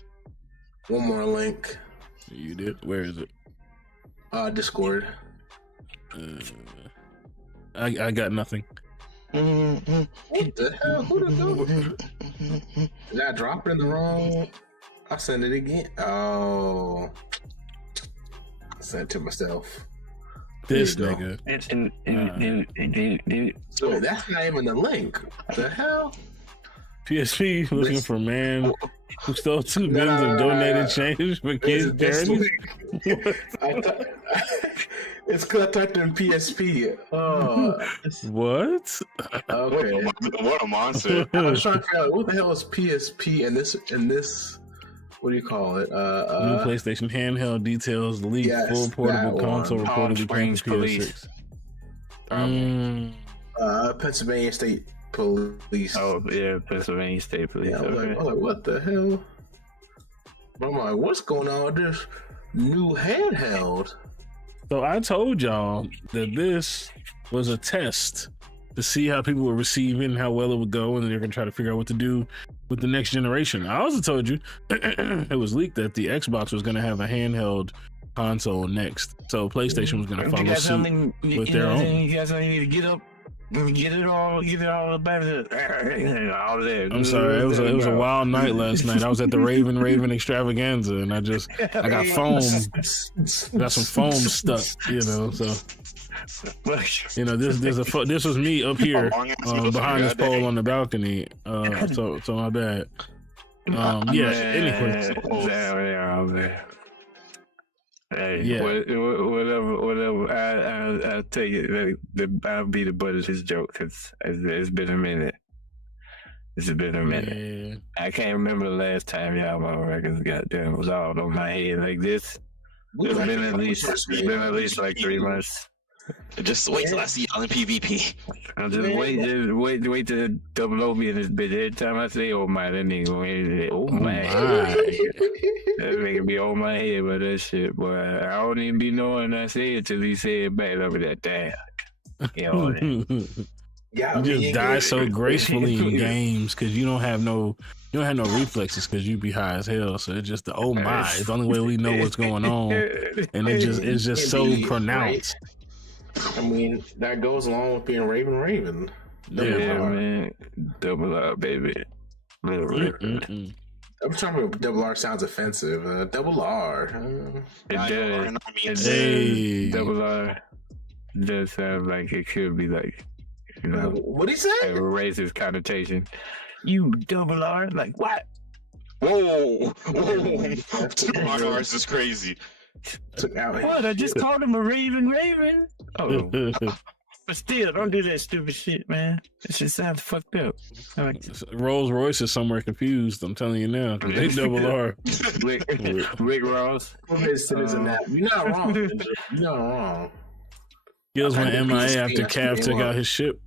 One more link. You did? Where is it? Discord. I got nothing. What the hell? Who the go? Did I drop it in the wrong? I sent it again. Oh, I sent it to myself. This nigga. So that's not even the link. What the hell? PSP looking for man who stole 2 bins of donated change for kids' charities. It's because I typed in PSP. What? Okay. What a monster! I was trying to figure out what the hell is PSP and this. What do you call it? New PlayStation handheld details leak. Full portable console reportedly planned for PS6. Pennsylvania State Police. Oh yeah, Pennsylvania State Police. Yeah, I'm like, what the hell? I'm like, what's going on with this new handheld? So I told y'all that this was a test to see how people would receive it and how well it would go, and they're gonna try to figure out what to do with the next generation. I also told you it was leaked that the Xbox was gonna have a handheld console next, so PlayStation was gonna follow suit with their own. You guys don't need to get up, get it all back all there. I'm sorry, it was a wild night last night. I was at the Raven extravaganza, and I got foam. Got some foam stuck, so. This was me up here behind this pole on the balcony. So my bad. Anyway. Hey, whatever. I'll take it. I'll be the butt of his joke because it's been a minute. Yeah. I can't remember the last time y'all my records goddamn was all on my head like this. It's been at least like 3 months. Just wait till I see y'all in PvP. I'll just wait till double O me in this bitch. Every time I say oh my, that nigga say, oh my. That nigga be on my head by that shit, boy. I don't even be knowing I say it till he say it back over that damn. You just die so gracefully in games because you don't have no reflexes because you be high as hell. So it's just the oh my. It's the only way we know what's going on, and it's just so pronounced. I mean, that goes along with being Raven. Man. Double R, baby. I'm trying to remember, double R sounds offensive. Double R. It does. Double R does sound like it could be like, what'd he say? It raises connotation. You double R? Like what? Whoa. 2 R's is crazy. What? I just called him a Raven. Oh, but still, don't do that stupid shit, man. That shit sounds fucked up. Rolls Royce is somewhere confused. I'm telling you now. They double R. Rick Ross. You're not wrong. Gills went MIA after Cav took out his ship.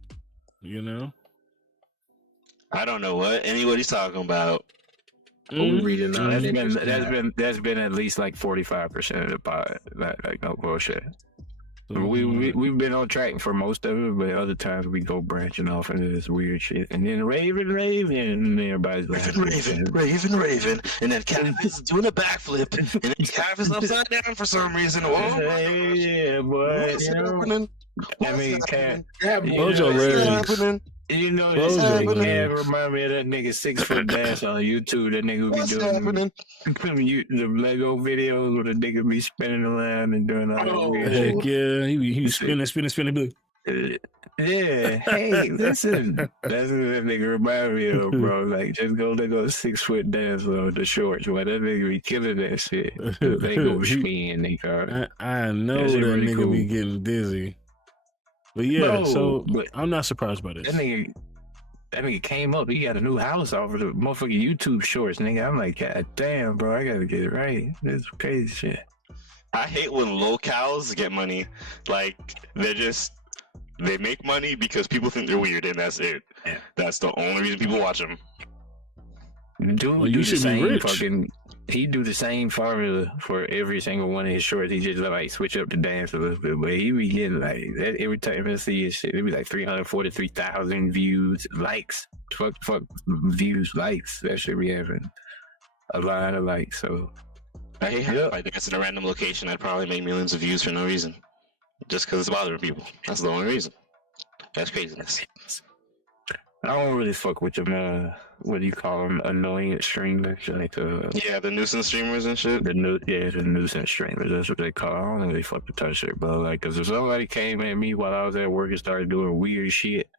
I don't know what anybody's talking about. That's been at least like 45% of the pot. Like no bullshit. We've been on track for most of it, but other times we go branching off into this weird shit. And then Raven, and everybody's like Raven, and then Cav is doing a backflip, and then Cav is upside down for some reason. Yeah, boy. I mean, Cav. Mojo You know, this nigga remind me of that nigga 6 foot dance on YouTube. That nigga be doing the Lego videos where the nigga be spinning around and doing all that weird shit. Heck yeah, he be spinning. Yeah, hey, listen. That's what that nigga remind me of, bro. Like, just go look on 6 foot dance on the shorts. Why that nigga be killing that shit. They go spin, they car. I know that really nigga be getting dizzy. But yeah, I'm not surprised by this. That nigga came up. He got a new house off of the motherfucking YouTube shorts, nigga. I'm like, God damn, bro, I gotta get it right. This is crazy shit. I hate when locals get money. Like, they make money because people think they're weird, and that's it. Yeah. That's the only reason people watch them. You should be rich. he do the same formula for every single one of his shorts. He just like switch up the dance a little bit, but he be getting like that every time I see his shit. It be like 343,000 views, likes, fuck views, likes. That should be having a line of likes. So I hate how I dance in a random location. I'd probably make millions of views for no reason, just because it's bothering people. That's the only reason. That's craziness. I don't really fuck with them. What do you call them? Annoying streamers, like the nuisance streamers and shit. The nuisance streamers. That's what they call. I don't really fuck with that shit, but like, cause if somebody came at me while I was at work and started doing weird shit,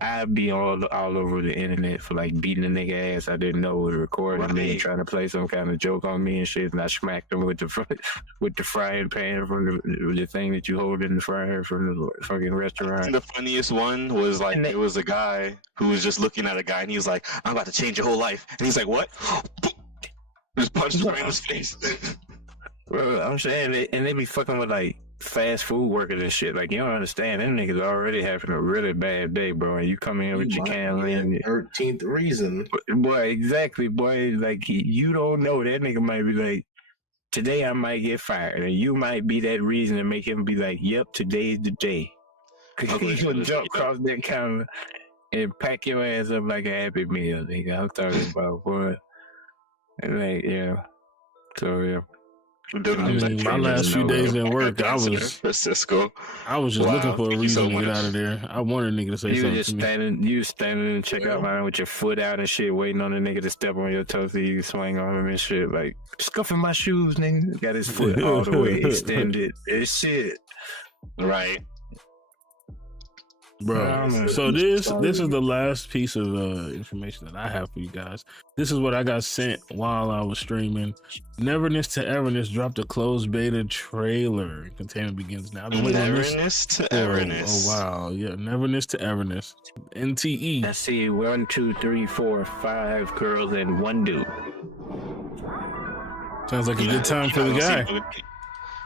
I'd be all over the internet for like beating a nigga ass I didn't know was recording me, trying to play some kind of joke on me and shit, and I smacked him with the frying pan from the thing that you hold in the fryer from the fucking restaurant. And the funniest one was like it was a guy who was just looking at a guy and he was like, "I'm about to change your whole life," and he's like, "What?" Just punched him right in his face. Bro, I'm saying, and they be fucking with like fast food workers and shit. Like, you don't understand. Them niggas already having a really bad day, bro. And you come in with your can in 13th reason. Boy, exactly, boy. Like, you don't know. That nigga might be like, today I might get fired. And you might be that reason to make him be like, yep, today's the day. Cause he's gonna jump across that counter and pack your ass up like a Happy Meal, nigga. I'm talking about, boy. And like, yeah. So, yeah. I mean, my last few days at work, I was just looking for a reason to get out of there. I wanted a nigga to say something to me. You standing in the checkout line with your foot out and shit, waiting on the nigga to step on your toes so you swing on him and shit. Like, scuffing my shoes, nigga. Got his foot all the way extended. It's shit. Right. Bro, so this is the last piece of information that I have for you guys. This is what I got sent while I was streaming. Neverness to Everness dropped a closed beta trailer. Containment begins now. Neverness to Everness. Oh wow, yeah, Neverness to Everness. NTE. Let's see, 1, 2, 3, 4, 5 girls and 1 dude. Sounds like a good time for the guy.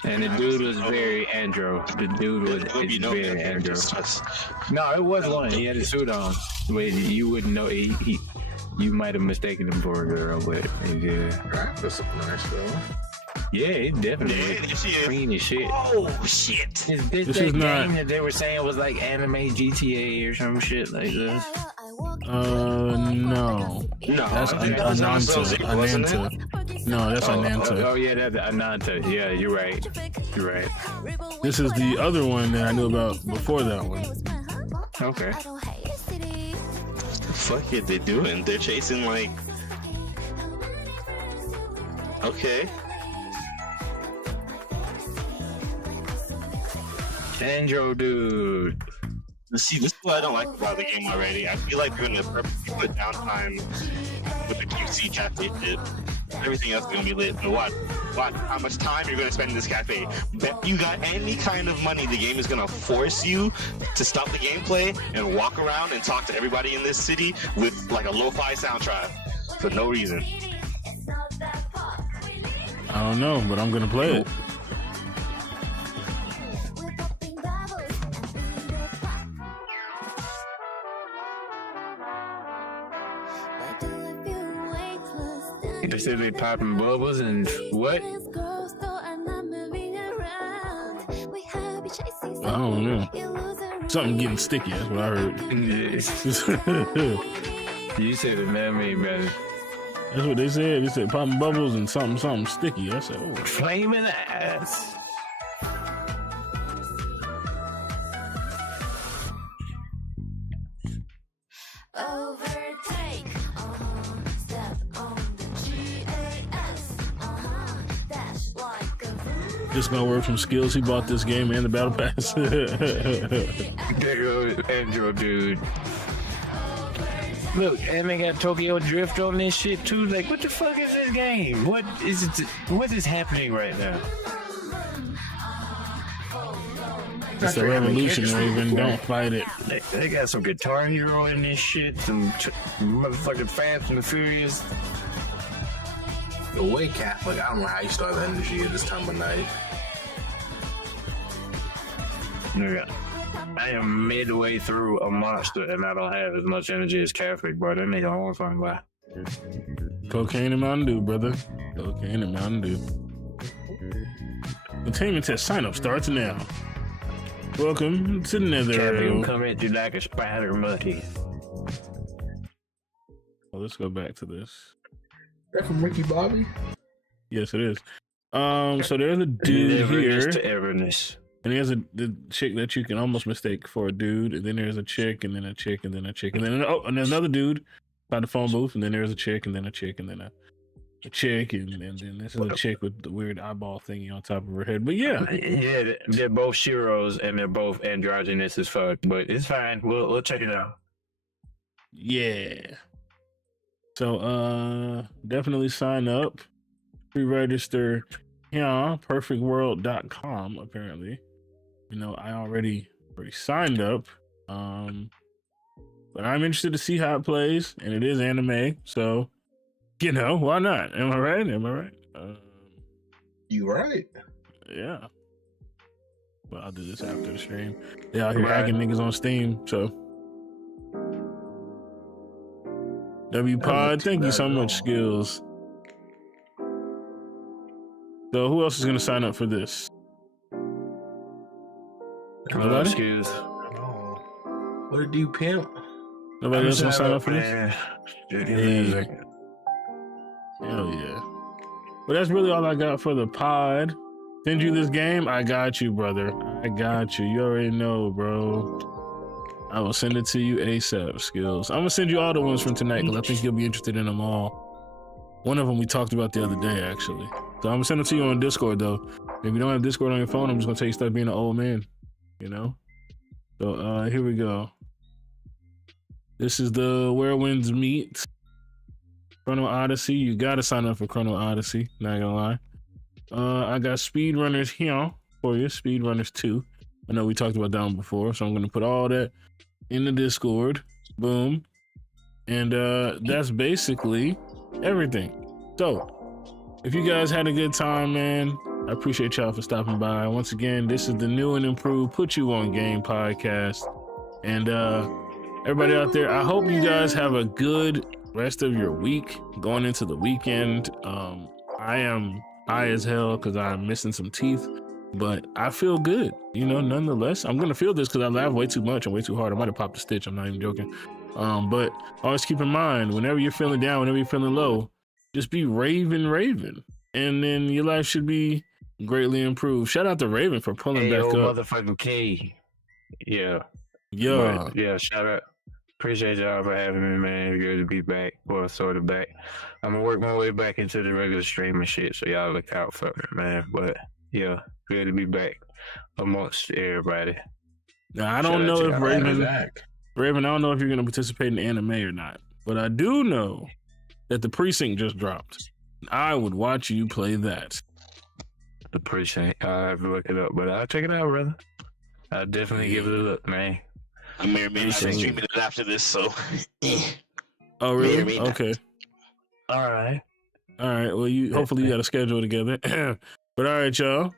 And the dude was very andro. The dude was very andro. No, it was one. He had a suit on. But you wouldn't know. You might have mistaken him for a girl, but yeah. That's nice, though. Yeah, it definitely was clean as shit. Oh, shit. This is not game that they were saying was like anime GTA or some shit like this. No. That's Ananta. No, that's Ananta. Oh, yeah, that's Ananta. Yeah, you're right. You're right. This is the other one that I knew about before that one. Okay. Fuck it, they doing? They're chasing like. Okay. Andro, dude. See, this is what I don't like about the game already. I feel like they're gonna purposely put downtime with the QC cafe shit. Everything else is gonna be lit. But what? How much time you're gonna spend in this cafe? Bet you got any kind of money, the game is gonna force you to stop the gameplay and walk around and talk to everybody in this city with like a lo-fi soundtrack for no reason. I don't know, but I'm gonna play it. They said they popping bubbles and what? I don't know. Something getting sticky, that's what I heard. You said it, man, me better. That's what they said. They said popping bubbles and something sticky. I said, oh. Flaming ass. Just gonna work from skills. He bought this game and the battle pass. There goes Andro, dude. Look, and they got Tokyo Drift on this shit too. Like, what the fuck is this game? What is it? What is happening right now? It's a revolutionary, even don't fight it. They got some Guitar Hero in this shit, some motherfucking Fast and the Furious. The way Catholic, I don't know how you start the energy at this time of night. I am midway through a monster and I don't have as much energy as Catholic, bro. That nigga horrifying, bro. Cocaine and Mountain Dew, brother. Cocaine and Mountain Dew. Containment test sign-up starts now. Welcome to Nether. Come at you like a spider monkey. Well, let's go back to this. That from Ricky Bobby? Yes, it is. So there's a dude here. To Everness. And there's the chick that you can almost mistake for a dude, and then there's a chick, and then a chick, and then a chick, and then and there's another dude by the phone booth, and then there's a chick, and then a chick, and then a chick, and then this is a chick with the weird eyeball thingy on top of her head. But yeah, they're both Shiros, and they're both androgynous as fuck. But it's fine. We'll check it out. Yeah. So definitely sign up, pre-register. Yeah, perfectworld.com apparently. I already signed up. But I'm interested to see how it plays, and it is anime, so why not? Am I right? You right. Yeah. Well, I'll do this after the stream. They out here hacking niggas on Steam, so. WPod, thank you so much, Skills. So who else is gonna sign up for this? Nobody? Excuse. What a dude, pimp. Nobody else gonna sign up for this? Yeah. Hell yeah. Well, that's really all I got for the pod. Send you this game? I got you, brother. I got you. You already know, bro. I will send it to you ASAP, Skills. I'm gonna send you all the ones from tonight because I think you'll be interested in them all. One of them we talked about the other day, actually. So I'm gonna send it to you on Discord, though. If you don't have Discord on your phone, I'm just gonna tell you stop being an old man. So here we go. This is the Where Winds Meet. Chrono Odyssey. You gotta sign up for Chrono Odyssey, not gonna lie. I got Speedrunners here for you, Speedrunners 2. I know we talked about that one before, so I'm gonna put all that in the Discord. Boom. And that's basically everything. So if you guys had a good time, man, I appreciate y'all for stopping by. Once again, this is the new and improved Put You On Game podcast. And everybody out there, I hope you guys have a good rest of your week going into the weekend. I am high as hell because I'm missing some teeth, but I feel good, nonetheless. I'm gonna feel this because I laugh way too much and way too hard. I might have popped a stitch, I'm not even joking. But always keep in mind, whenever you're feeling down, whenever you're feeling low, just be Raven, and then your life should be greatly improved. Shout out to Raven for pulling back up. Motherfucking K. Yeah. Shout out. Appreciate y'all for having me, man. Good to be back, or sort of back. I'm gonna work my way back into the regular streaming shit, so y'all look out for me, man. But yeah, good to be back amongst everybody. Now I don't know if Raven, I don't know if you're gonna participate in anime or not, but I do know that The Precinct just dropped. I would watch you play that. The Precinct. I'll have to look it up, but I'll check it out, brother. I'll definitely give it a look, man. Maybe streaming it after this, so. Oh, really? Okay. All right. Well, hopefully you got a schedule together. But all right, y'all.